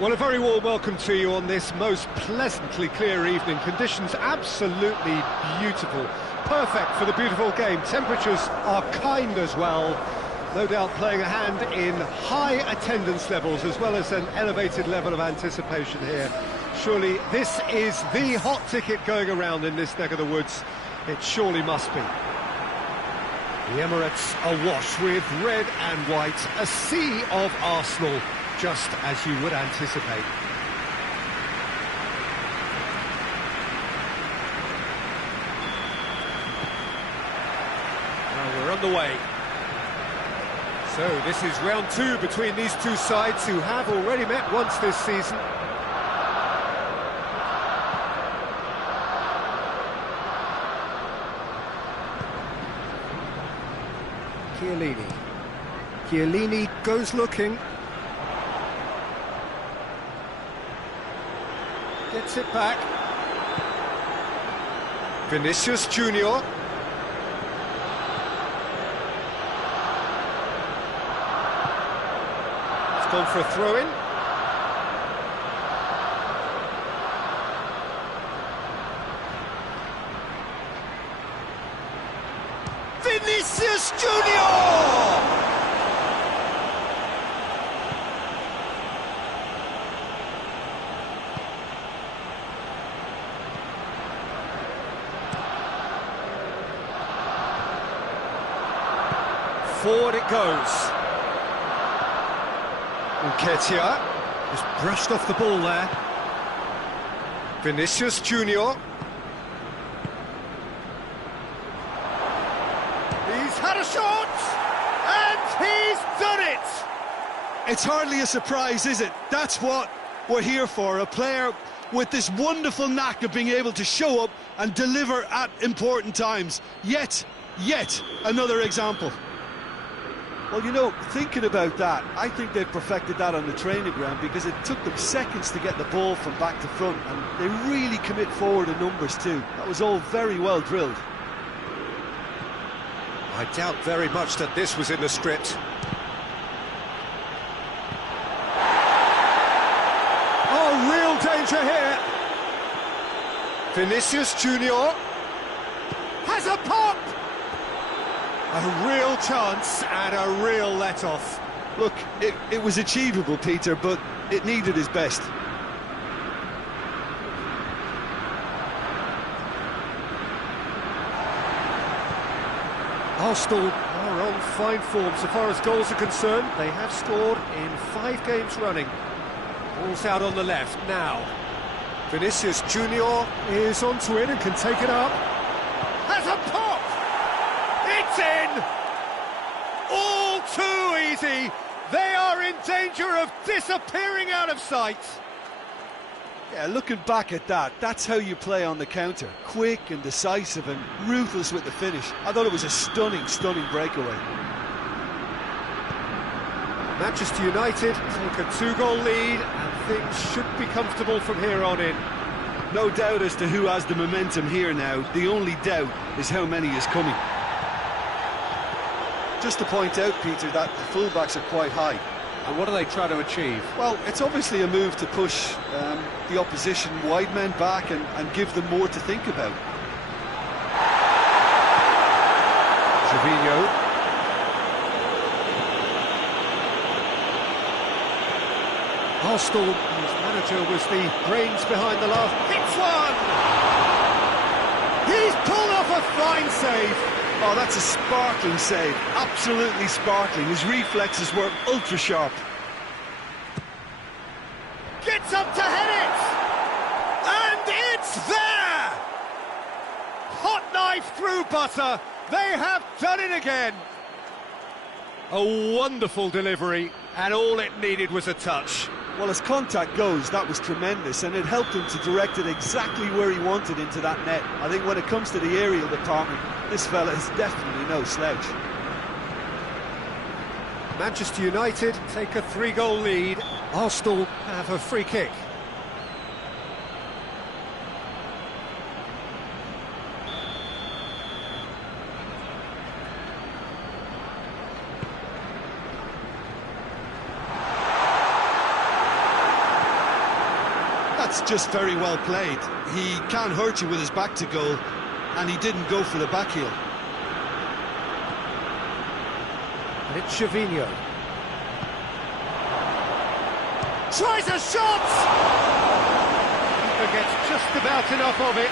Well, a very warm welcome to you on this most pleasantly clear evening. Conditions absolutely beautiful. Perfect for the beautiful game. Temperatures are kind as well. No doubt playing a hand in high attendance levels as well as an elevated level of anticipation here. Surely this is the hot ticket going around in this neck of the woods. It surely must be. The Emirates awash with red and white. A sea of Arsenal. Just as you would anticipate. Well, we're underway. So this is round two between these two sides who have already met once this season. Chiellini goes looking. Gets it back. Vinicius Junior. It's gone for a throw-in. Vinicius Junior! Forward it goes. Nketiah just brushed off the ball there. Vinicius Junior. He's had a shot, and he's done it! it's hardly a surprise, is it? That's what we're here for, a player with this wonderful knack of being able to show up and deliver at important times. Yet another example. Well, you know, thinking about that, I think they've perfected that on the training ground because it took them seconds to get the ball from back to front, and they really commit forward in numbers too. That was all very well drilled. I doubt very much that this was in the script. danger here. Vinicius Junior has a pop. A real chance and a real let-off. Look, it was achievable, Peter, but it needed his best. Arsenal are on fine form so far as goals are concerned. They have scored in 5 games running. Ball's out on the left now. Vinicius Junior is onto it and can take it up. Has a pop! It's in! All too easy! They are in danger of disappearing out of sight! Yeah, looking back at that, that's how you play on the counter. Quick and decisive and ruthless with the finish. I thought it was a stunning, stunning breakaway. Manchester United take a 2-goal lead and things should be comfortable from here on in. No doubt as to who has the momentum here now. The only doubt is how many is coming. Just to point out, Peter, that the fullbacks are quite high. And what do they try to achieve? Well, it's obviously a move to push the opposition wide men back and give them more to think about. Gervinho. Arsenal, whose manager was the brains behind the last. Hits one! He's pulled off a fine save. Oh, that's a sparkling save. Absolutely sparkling. His reflexes were ultra sharp. Gets up to head it! And it's there! Hot knife through butter. They have done it again. A wonderful delivery, and all it needed was a touch. Well, as contact goes, that was tremendous, and it helped him to direct it exactly where he wanted into that net. I think when it comes to the aerial department, this fella is definitely no slouch. Manchester United take a 3-goal lead. Arsenal have a free kick. That's just very well played. He can't hurt you with his back to goal, and he didn't go for the back heel. And it's Gervinho. Tries a shot! Keeper gets just about enough of it.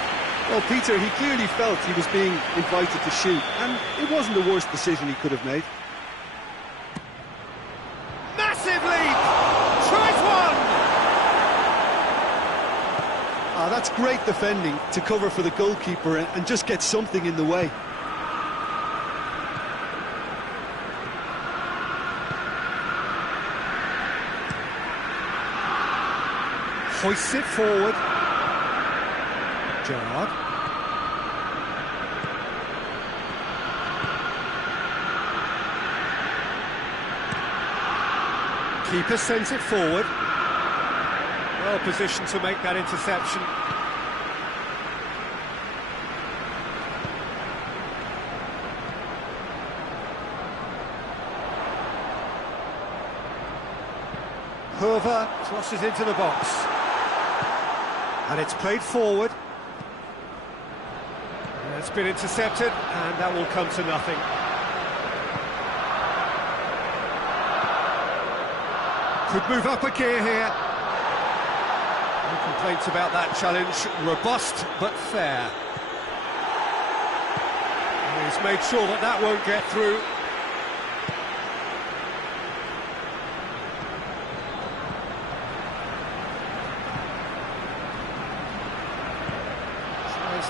Well, Peter, he clearly felt he was being invited to shoot, and it wasn't the worst decision he could have made. Massive leap! Tries one! Ah, that's great defending to cover for the goalkeeper and just get something in the way. Hoists it forward. Gerrard. Keeper sends it forward. Well positioned to make that interception. Herver crosses into the box. And it's played forward. And it's been intercepted, and that will come to nothing. Could move up a gear here. No complaints about that challenge. Robust, but fair. And he's made sure that that won't get through.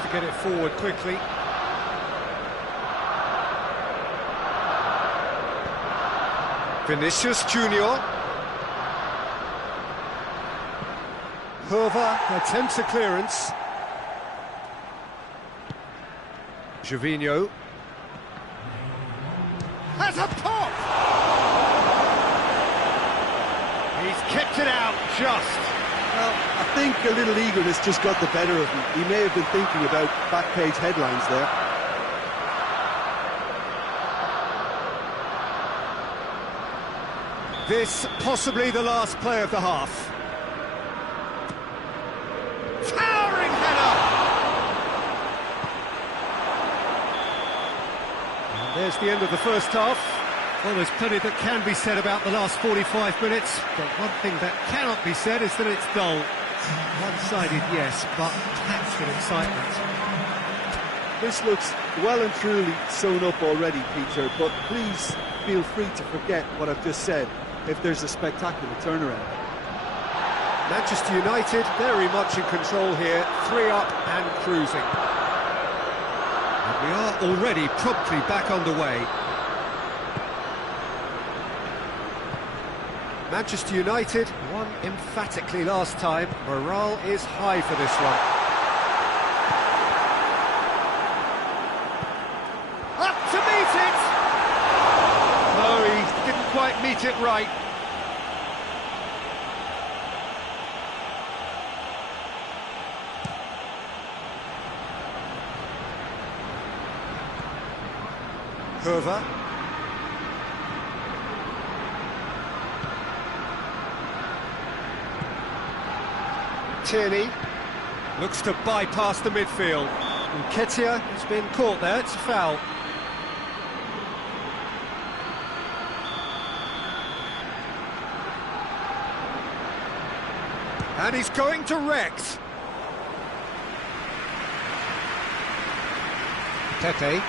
To get it forward quickly. Vinicius Junior. Herver attempts a clearance. Gervinho has a pop. He's kept it out just. Well, I think a little eagerness just got the better of him. He may have been thinking about back-page headlines there. This possibly the last play of the half. There's the end of the first half. Well, there's plenty that can be said about the last 45 minutes, but one thing that cannot be said is that it's dull. One-sided, yes, but packed with excitement. This looks well and truly sewn up already, Peter, but please feel free to forget what I've just said if there's a spectacular turnaround. Manchester United very much in control here, 3 up and cruising. And we are already promptly back underway. Manchester United won emphatically last time. Morale is high for this one. Up to meet it! No, he didn't quite meet it right. Curva. Tierney looks to bypass the midfield. Nketiah has been caught there, it's a foul. And he's going direct. Pepe.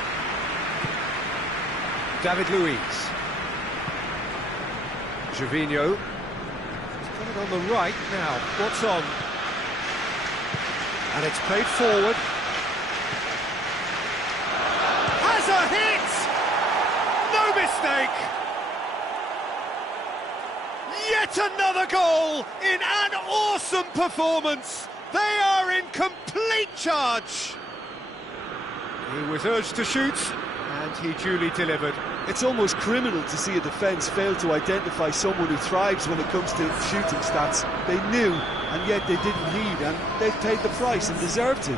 David Luiz. Gervinho. He's got it on the right now. What's on? And it's played forward. Has a hit! No mistake! Yet another goal in an awesome performance! They are in complete charge! He was urged to shoot, and he duly delivered. It's almost criminal to see a defence fail to identify someone who thrives when it comes to shooting stats. They knew, and yet they didn't heed, and they've paid the price and deserved to.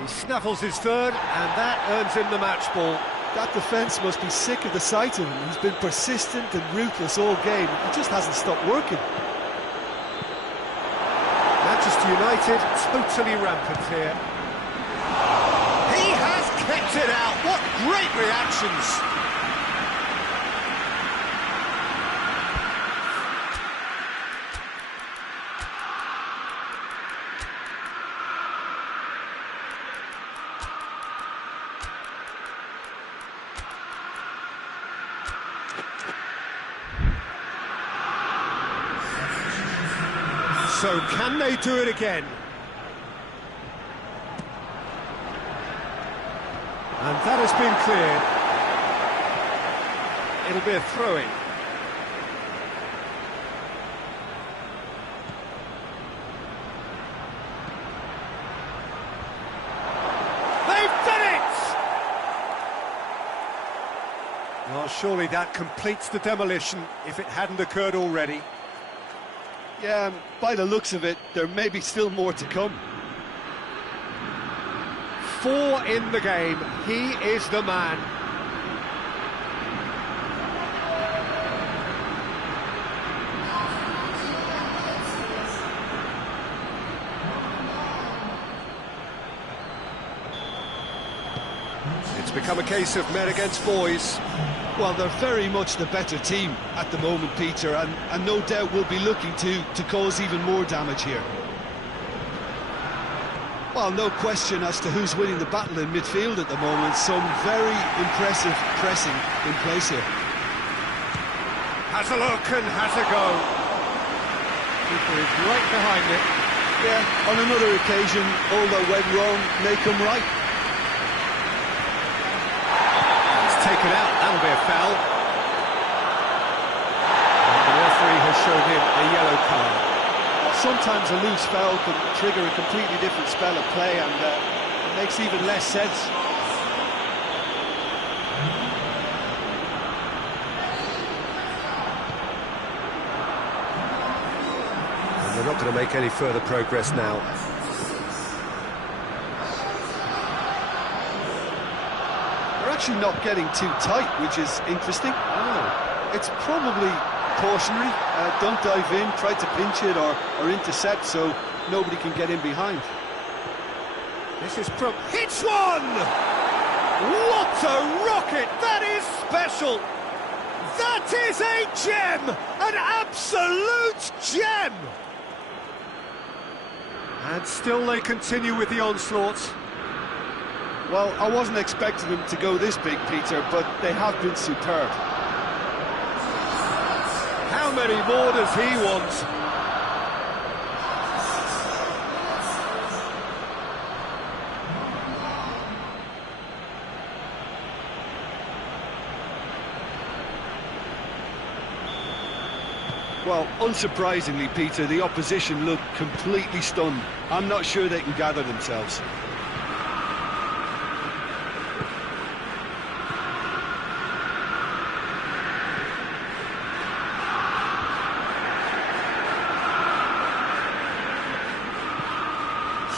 He snaffles his third, and that earns him the match ball. That defence must be sick of the sight of him. He's been persistent and ruthless all game. He just hasn't stopped working. Manchester United totally rampant here. He has kept it out. What great reactions! So can they do it again? And that has been cleared. It'll be a throw-in. They've done it! Well, surely that completes the demolition if it hadn't occurred already. Yeah, by the looks of it, there may be still more to come. 4 in the game. He is the man. It's become a case of men against boys. Well, they're very much the better team at the moment, Peter, and no doubt will be looking to cause even more damage here. Well, no question as to who's winning the battle in midfield at the moment. Some very impressive pressing in place here. Has a look and has a go. Keeper is right behind it. Yeah, on another occasion, all that went wrong may come right. It's taken out, that'll be a foul. And the referee has shown him a yellow card. Sometimes a loose foul can trigger a completely different spell of play, and it makes even less sense. And they're not going to make any further progress now. They're actually not getting too tight, which is interesting. Oh. It's probably cautionary. Don't dive in, try to pinch it or intercept so nobody can get in behind. This is hits one! What a rocket! That is special! That is a gem! An absolute gem! And still they continue with the onslaught. Well, I wasn't expecting them to go this big, Peter, but they have been superb. How many more does he want? Well, unsurprisingly, Peter, the opposition look completely stunned. I'm not sure they can gather themselves.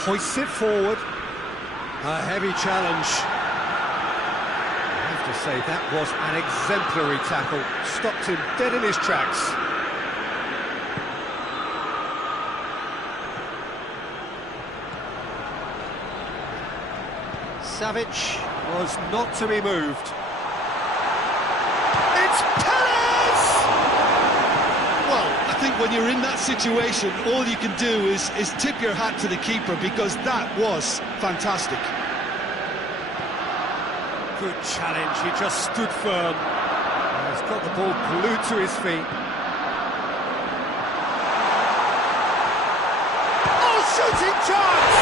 Hoists it forward. A heavy challenge. I have to say, that was an exemplary tackle. Stopped him dead in his tracks. Savic was not to be moved. It's Perez! Well, I think when you're in that situation, all you can do is tip your hat to the keeper, because that was fantastic. Good challenge, he just stood firm. He's got the ball glued to his feet. Oh, shooting chance!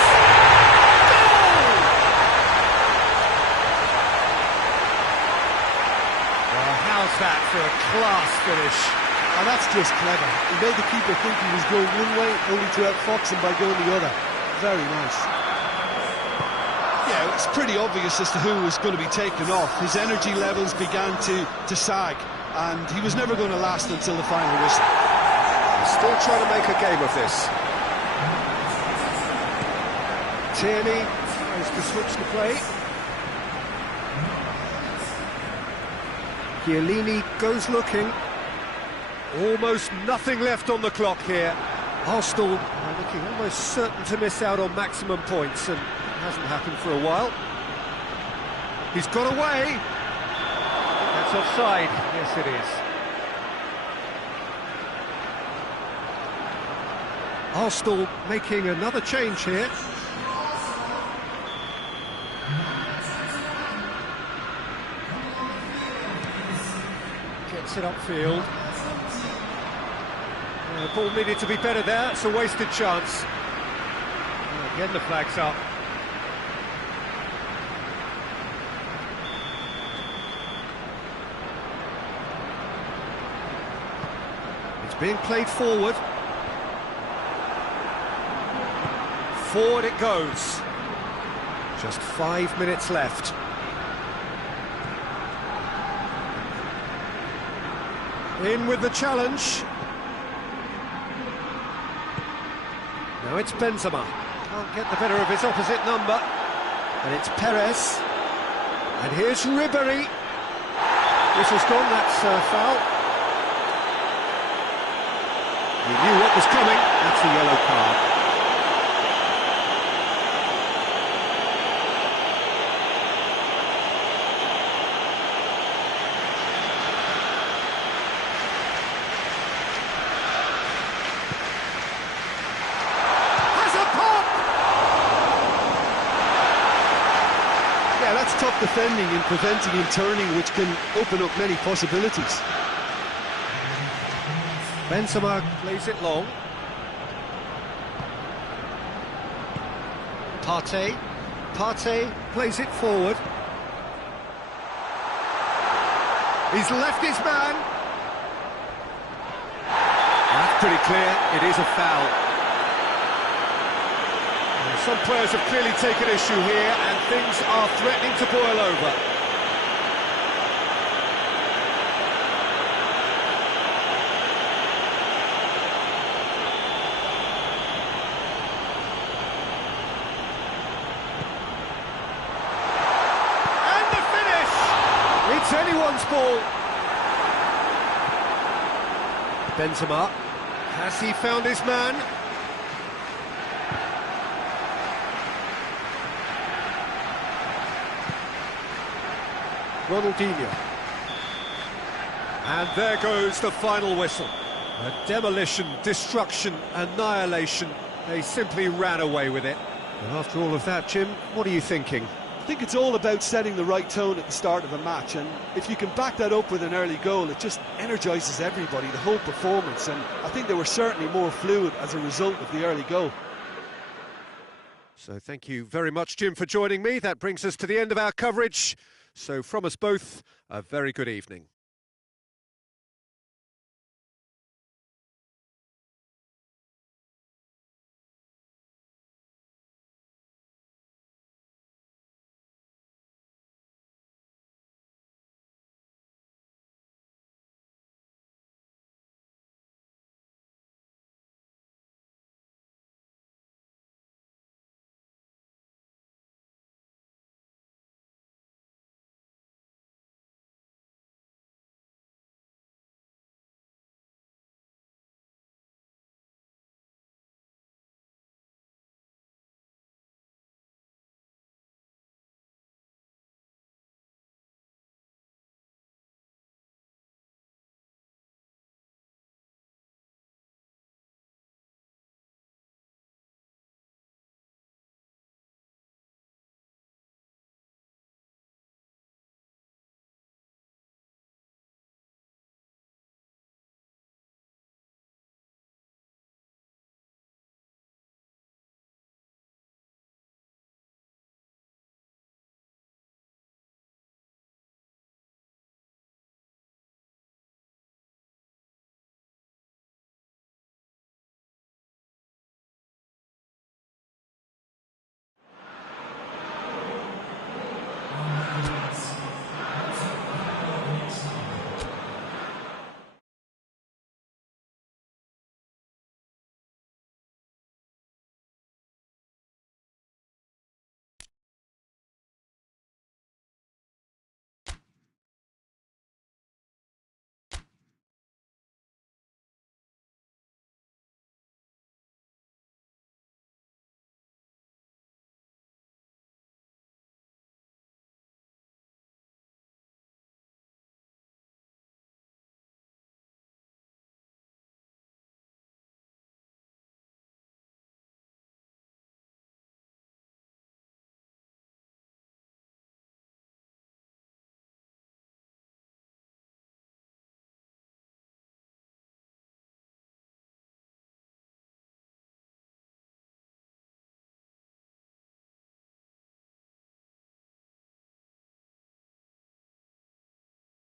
How's that for a class finish? And that's just clever. He made the keeper think he was going one way, only to outfox him by going the other. Very nice. Yeah, it's pretty obvious as to who was going to be taken off. His energy levels began to sag, and he was never going to last until the final whistle. He's still trying to make a game of this. Tierney tries to switch the play. Chiellini goes looking. Almost nothing left on the clock here. Arsenal are looking almost certain to miss out on maximum points, and it hasn't happened for a while. He's got away. That's offside. Yes, it is. Arsenal making another change here. Gets it upfield. The ball needed to be better there. It's a wasted chance. Again, the flag's up. It's being played forward. Forward it goes. Just 5 minutes left. In with the challenge. Now it's Benzema. Can't get the better of his opposite number. And it's Perez. And here's Ribery. Whistle's gone, that's a foul. He knew what was coming. That's a yellow card. That's tough defending and preventing him turning, which can open up many possibilities. Benzema plays it long. Parte plays it forward. He's left his man. That's pretty clear, it is a foul. Some players have clearly taken issue here, and things are threatening to boil over. And the finish! It's anyone's ball. Benzema, has he found his man? Ronaldinho. And there goes the final whistle. A demolition, destruction, annihilation. They simply ran away with it. And after all of that, Jim, what are you thinking? I think it's all about setting the right tone at the start of a match, and if you can back that up with an early goal, it just energises everybody, the whole performance, and I think they were certainly more fluid as a result of the early goal. So thank you very much, Jim, for joining me. That brings us to the end of our coverage. So from us both, a very good evening.